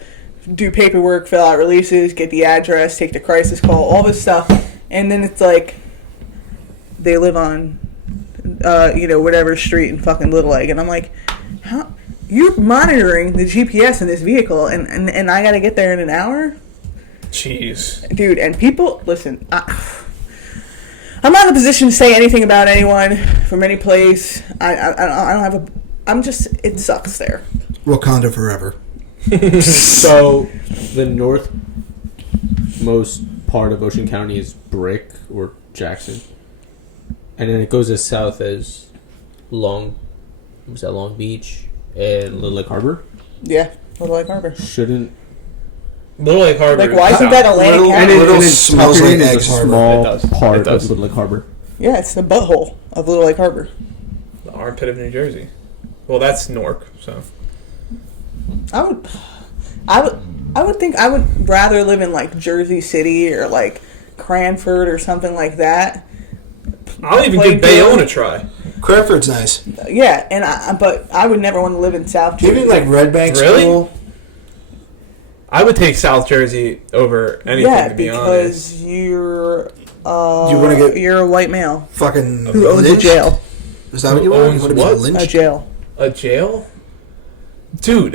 do paperwork, fill out releases, get the address, take the crisis call, all this stuff. And then it's like, they live on, whatever street in fucking Little Egg. And I'm like, how? You're monitoring the GPS in this vehicle, and I gotta get there in an hour? Jeez. Dude, and people, listen, I'm not in a position to say anything about anyone from any place. I don't have a, I'm just, it sucks there. Wakanda forever. So, the northmost part of Ocean County is Brick or Jackson. And then it goes as south as Long Beach and Little Lake Harbor? Yeah, Little Lake Harbor. Shouldn't... Little Lake Harbor. Like, why isn't that Atlantic Little- County? Little and smells Tuckered like in is Eggs a Harbor. small It does. part It does. of Little Lake Harbor. Yeah, it's the butthole of Little Lake Harbor. The armpit of New Jersey. Well, that's Newark, so. I would think I would rather live in like Jersey City or like Cranford or something like that. I'll even give Bayonne a try. Cranford's nice. Yeah, but I would never want to live in South Jersey. Even like Red Bank's Really? cool. I would take South Jersey over anything, to be honest. because you're wanna get- you're a white male Fucking who owns a lynched? jail. Is that what Who you want? owns You want to be what? lynched? A jail. A jail? Dude,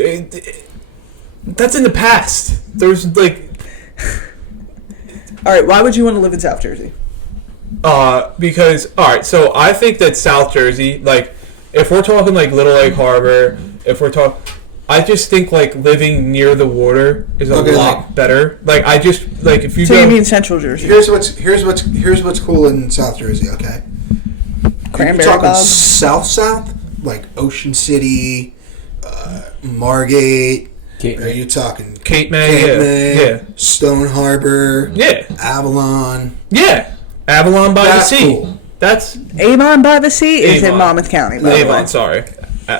that's in the past. There's like... All right, why would you want to live in South Jersey? Because, alright, so I think that South Jersey, like, if we're talking like Little Lake Harbor, if we're talking... I just think like living near the water is a Okay, lot like- better. Like I just like if you So go. you mean Central Jersey? Here's what's cool in South Jersey. Okay, Cranberry you're talking bog? south, like Ocean City, Margate. Cape Are you talking Cape May, yeah. Stone Harbor, Yeah, Avalon? yeah. Avalon by That's the sea. cool. That's Avon by the Sea is in Avon. Monmouth County, by the way. Avon. Sorry.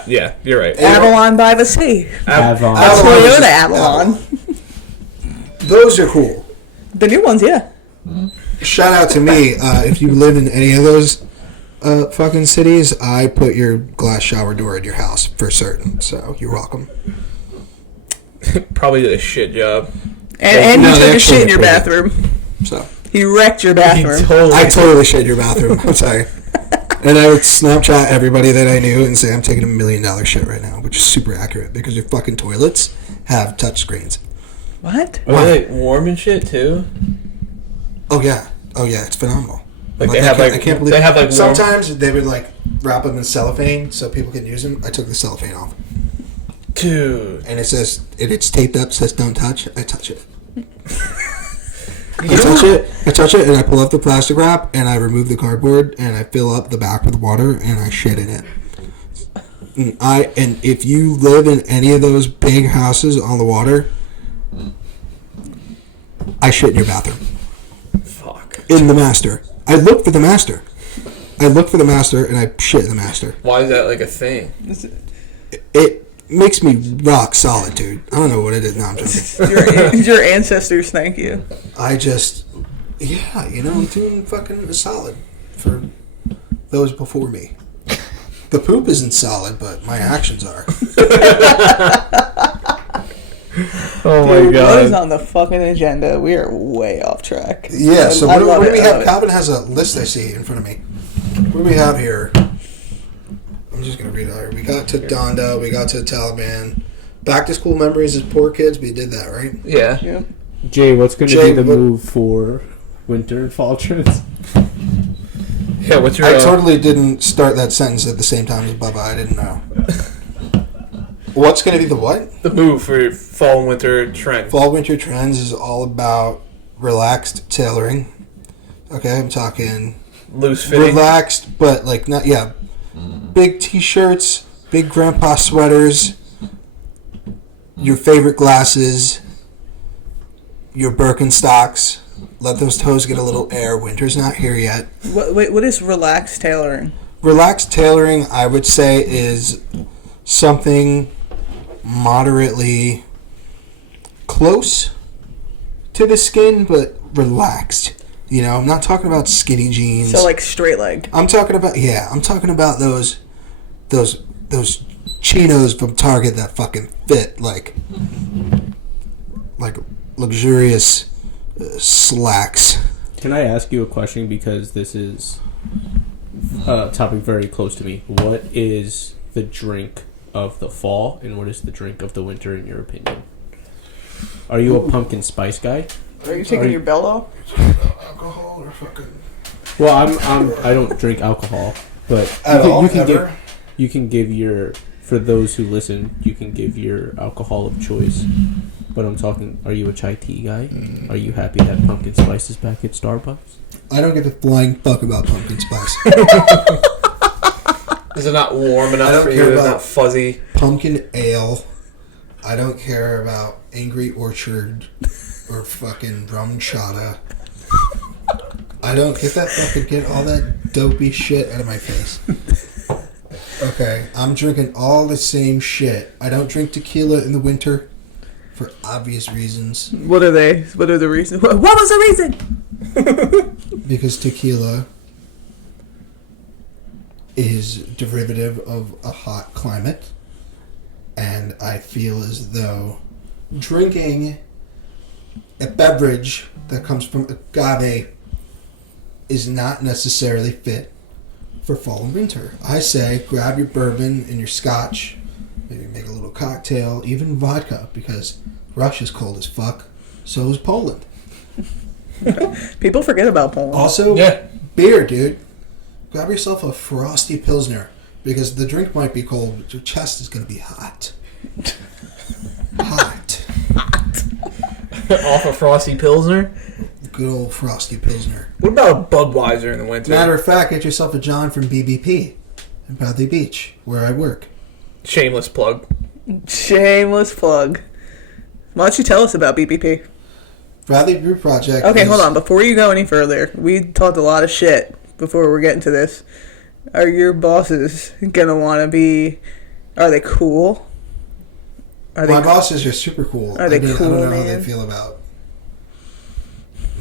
Yeah, you're right. Avalon by the Sea. Avon. That's Avalon is Toyota just Avalon. Those are cool. The new ones, yeah. Shout out to me. If you live in any of those fucking cities, I put your glass shower door in your house for certain. So you're welcome. Probably did a shit job. And No, you they took a actually shit in your approve it. bathroom. So He wrecked your He bathroom. I totally shit your bathroom. I'm sorry. And I would Snapchat everybody that I knew and say I'm taking $1 million shit right now, which is super accurate because your fucking toilets have touch screens. What? Are they like warm and shit too? Oh yeah, it's phenomenal. Like they have like I can't believe they have like warm. sometimes they would like wrap them in cellophane so people can use them. I took the cellophane off, Dude, and it says it's taped up. Says don't touch. I touch it. I touch it, and I pull up the plastic wrap, and I remove the cardboard, and I fill up the back with water, and I shit in it. And if you live in any of those big houses on the water, I shit in your bathroom. Fuck. In the master. I look for the master. And I shit in the master. Why is that like a thing? It makes me rock solid, dude. I don't know what it is. No, I'm joking. Your ancestors thank you. I just, yeah, I'm doing fucking solid for those before me. The poop isn't solid, but my actions are. Oh Dude, what is on the fucking agenda? We are way off track. Yeah, so I what love do it, we I have? love it. Calvin has a list I see in front of me. What do we have here? I'm just going to read it here. We got to Donda. We got to Taliban. Back to school memories as poor kids. We did that, right? Yeah. Yeah. Jay, what's going to Jay, be the what- move for winter and fall trips? Yeah. What's your? I totally didn't start that sentence at the same time as Bubba. I didn't know. What's going to be the what? The move for fall and winter trend. Fall winter trends is all about relaxed tailoring. Okay, I'm talking Loose fitting. relaxed, but like not big t-shirts, big grandpa sweaters, your favorite glasses, your Birkenstocks. Let those toes get a little air. Winter's not here yet. What is relaxed tailoring? Relaxed tailoring, I would say, is something moderately close to the skin, but relaxed. I'm not talking about skinny jeans. So like straight leg. I'm talking about those chinos from Target that fucking fit like luxurious slacks. Can I ask you a question because this is a topic very close to me? What is the drink of the fall and what is the drink of the winter in your opinion? Are you a pumpkin spice guy? Are you taking your belt off? Alcohol or fucking... Well, I don't drink alcohol, but you can give your, for those who listen, you can give your alcohol of choice. But I'm talking, are you a chai tea guy? Are you happy that pumpkin spice is back at Starbucks? I don't give a flying fuck about pumpkin spice. Is it not warm enough for you? Is it not fuzzy? Pumpkin ale. I don't care about Angry Orchard or fucking rum chata. I don't get all that dopey shit out of my face. Okay, I'm drinking all the same shit. I don't drink tequila in the winter for obvious reasons. What are they? What are the reasons? What was the reason? Because tequila is derivative of a hot climate, and I feel as though drinking a beverage that comes from agave is not necessarily fit for fall and winter. I say grab your bourbon and your scotch, maybe make a little cocktail, even vodka, because Russia's cold as fuck, so is Poland. People forget about Poland. Also, beer, dude. Grab yourself a frosty Pilsner, because the drink might be cold, but your chest is going to be hot. Hot. Off a Frosty Pilsner? Good old frosty Pilsner. What about a Budweiser in the winter? Matter of fact, get yourself a John from BBP in Bradley Beach, where I work. Shameless plug. Shameless plug. Why don't you tell us about BBP? Bradley Brew Project. Okay, hold on. Before you go any further, we talked a lot of shit before we're getting to this. Are your bosses gonna want to be... Are they cool? My bosses are super cool. Are they cool, I don't know man? how they feel about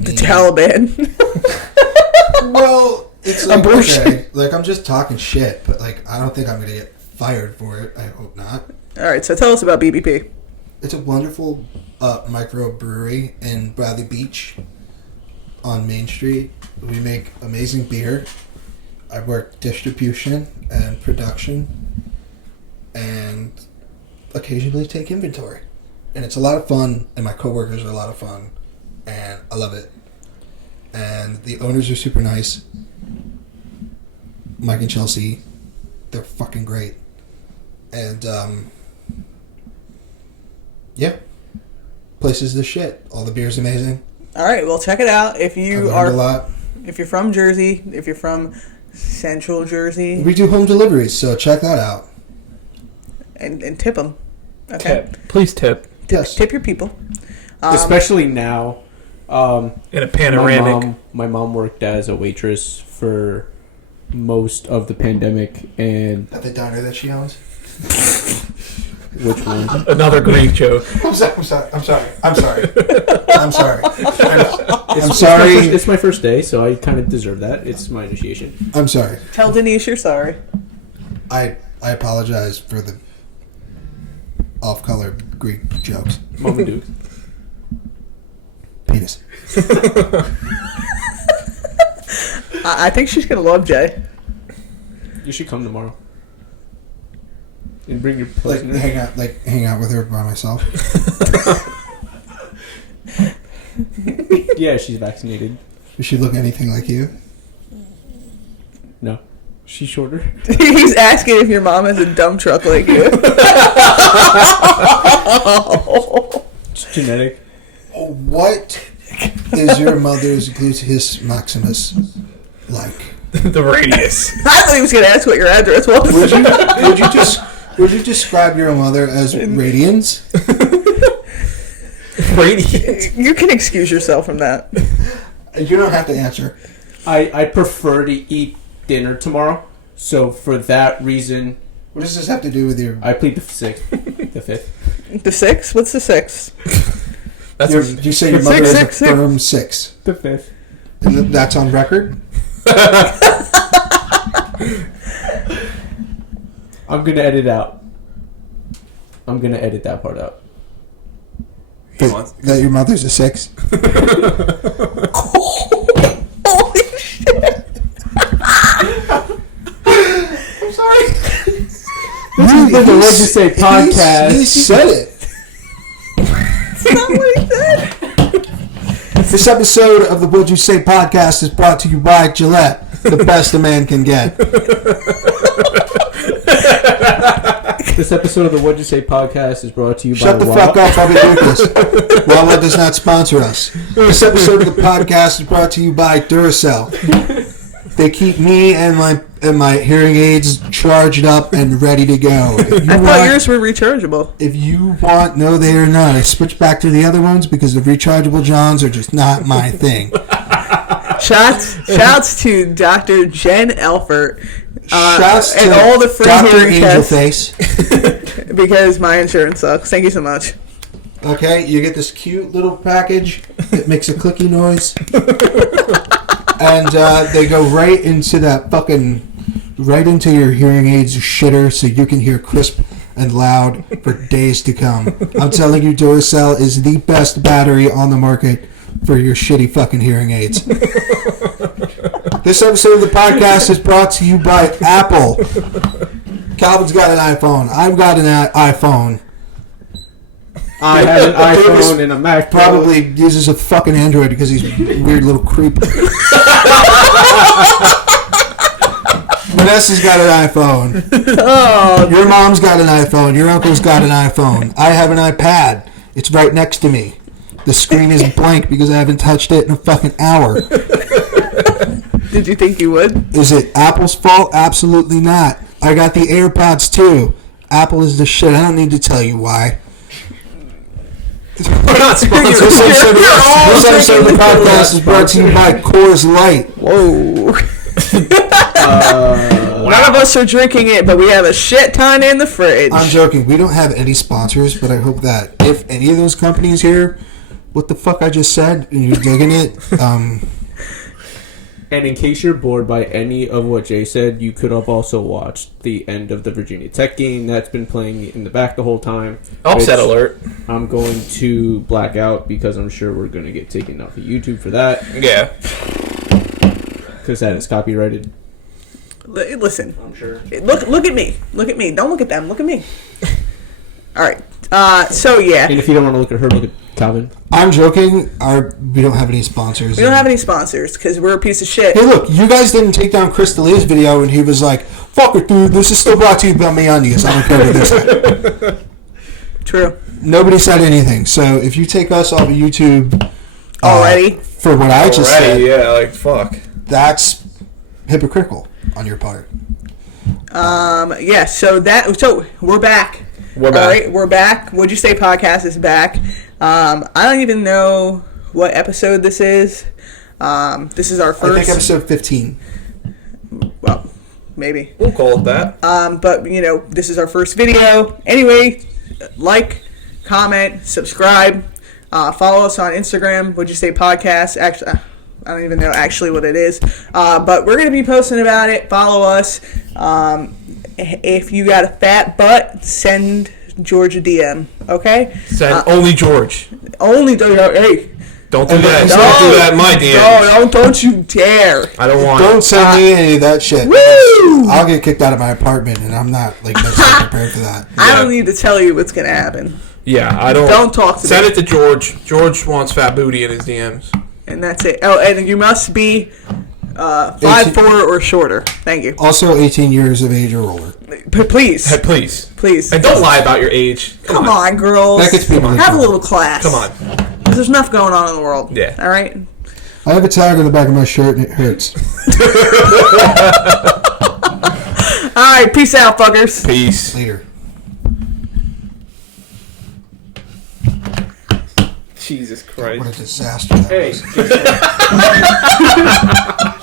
The Taliban. Well, it's like, Abortion. okay, like, I'm just talking shit, but, like, I don't think I'm going to get fired for it. I hope not. All right, so tell us about BBP. It's a wonderful microbrewery in Bradley Beach on Main Street. We make amazing beer. I work distribution and production and occasionally take inventory. And it's a lot of fun, and my coworkers are a lot of fun, and I love it. And the owners are super nice. Mike and Chelsea, they're fucking great. And, yeah. Place is the shit. All the beer's amazing. All right, well, check it out. If you I've learned a lot. If you're from Jersey, if you're from Central Jersey, We do home deliveries, so check that out. and tip them. Okay, Tip. Please tip. Yes. tip your people. Especially now. In a panoramic. My mom worked as a waitress for most of the pandemic, and At the diner that she owns. which one? Another Greek joke. I'm sorry. I'm sorry. It's my first day, so I kind of deserve that. It's my initiation. I'm sorry. Tell Denise you're sorry. I apologize for the off-color Greek jokes. Mama Duke. Penis. I think she's gonna love Jay. You should come tomorrow. And bring your Like Pilsner. hang out with her by myself. Yeah, she's vaccinated. Does she look anything like you? No. She's shorter. He's asking if your mom has a dump truck like you. It's genetic. What is your mother's gluteus maximus like? The radius. I thought he was gonna ask what your address was. Would you describe your mother as radians? Radiant. You can excuse yourself from that. You don't have to answer. I prefer to eat dinner tomorrow, so for that reason, What does this have to do with your? I plead the 6th. The 5th. The 6th? What's the 6th? That's You say your mother is a firm 6. The 5th. And that's on record? I'm going to edit out. I'm going to edit that part out. That your mother's a 6? Holy shit! I'm sorry. This is the What'd You Say podcast. He said it. That's not what he said. This episode of the Would You Say podcast is brought to you by Gillette, the best a man can get. This episode of the What'd You Say podcast is brought to you Shut by the fuck up, I'll be doing this. Wawa does not sponsor us. This episode of the podcast is brought to you by Duracell. They keep me and my hearing aids charged up and ready to go. I thought yours were rechargeable. If you want, no, they are not. I switched back to the other ones because the rechargeable Johns are just not my thing. Shouts to Dr. Jen Elfert. Shouts to and all the free Dr. hearing Angel tests. Face. Because my insurance sucks. Thank you so much. Okay, you get this cute little package that makes a clicky noise. And they go right into right into your hearing aids shitter so you can hear crisp and loud for days to come. I'm telling you, Duracell is the best battery on the market for your shitty fucking hearing aids. This episode of the podcast is brought to you by Apple. Calvin's got an iPhone. I've got an iPhone. I have an iPhone and a Mac. Probably uses a fucking Android because he's a weird little creep. Vanessa's got an iPhone. Oh, Your mom's got an iPhone. Your uncle's got an iPhone. I have an iPad. It's right next to me. The screen is blank because I haven't touched it in a fucking hour. did you think you would? Is it Apple's fault? Absolutely not. I got the AirPods too. Apple is the shit. I don't need to tell you why. We're not sponsored. This episode of the podcast is brought to you by Coors Light. Whoa. None of us are drinking it, but we have a shit ton in the fridge. I'm joking. We don't have any sponsors, but I hope that if any of those companies hear what the fuck I just said and you're digging it, And in case you're bored by any of what Jay said, you could have also watched the end of the Virginia Tech game that's been playing in the back the whole time. Upset alert. I'm going to black out because I'm sure we're going to get taken off of YouTube for that. Yeah. Because that is copyrighted. Listen. I'm sure. Look at me. Look at me. Don't look at them. Look at me. All right. So, yeah. And if you don't want to look at her, look at Calvin. I'm joking. We don't have any sponsors. We don't have any sponsors because we're a piece of shit. Hey, look, you guys didn't take down Chris D'Elia's video and he was like, fuck it, dude. This is still brought to you by me on you, so I don't care what this. True. Nobody said anything. So if you take us off of YouTube Already? for what I just said, Yeah, like, fuck. that's hypocritical on your part. Yeah, so we're back. We're back. All right, we're back. What'd You Say podcast is back. I don't even know what episode this is. This is our first. I think episode 15. Well, maybe. We'll call it that. But, this is our first video. Anyway, like, comment, subscribe, follow us on Instagram. What'd You Say podcast? Actually, I don't even know actually what it is. But we're going to be posting about it. Follow us. If you got a fat butt, send George a DM. Okay? Send only George. Only hey. Don't do that. Don't do that in my DM. No, don't you dare. I don't want Don't it. send me any of that shit. Woo! I'll get kicked out of my apartment, and I'm not mentally prepared for that. I don't need to tell you what's going to happen. Yeah, I don't. Don't talk to Send me. it to George. George wants fat booty in his DMs. And that's it. Oh, and you must be 5'4" or shorter. Thank you. Also, 18 years of age or older. Please. Hey, please. Please. And don't lie about your age. Come on, girls. That gets people in Have a trouble. little class. Come on. There's enough going on in the world. Yeah. All right? I have a tag on the back of my shirt, and it hurts. All right. Peace out, fuckers. Peace. Later. Jesus Christ. What a disaster that Hey. was.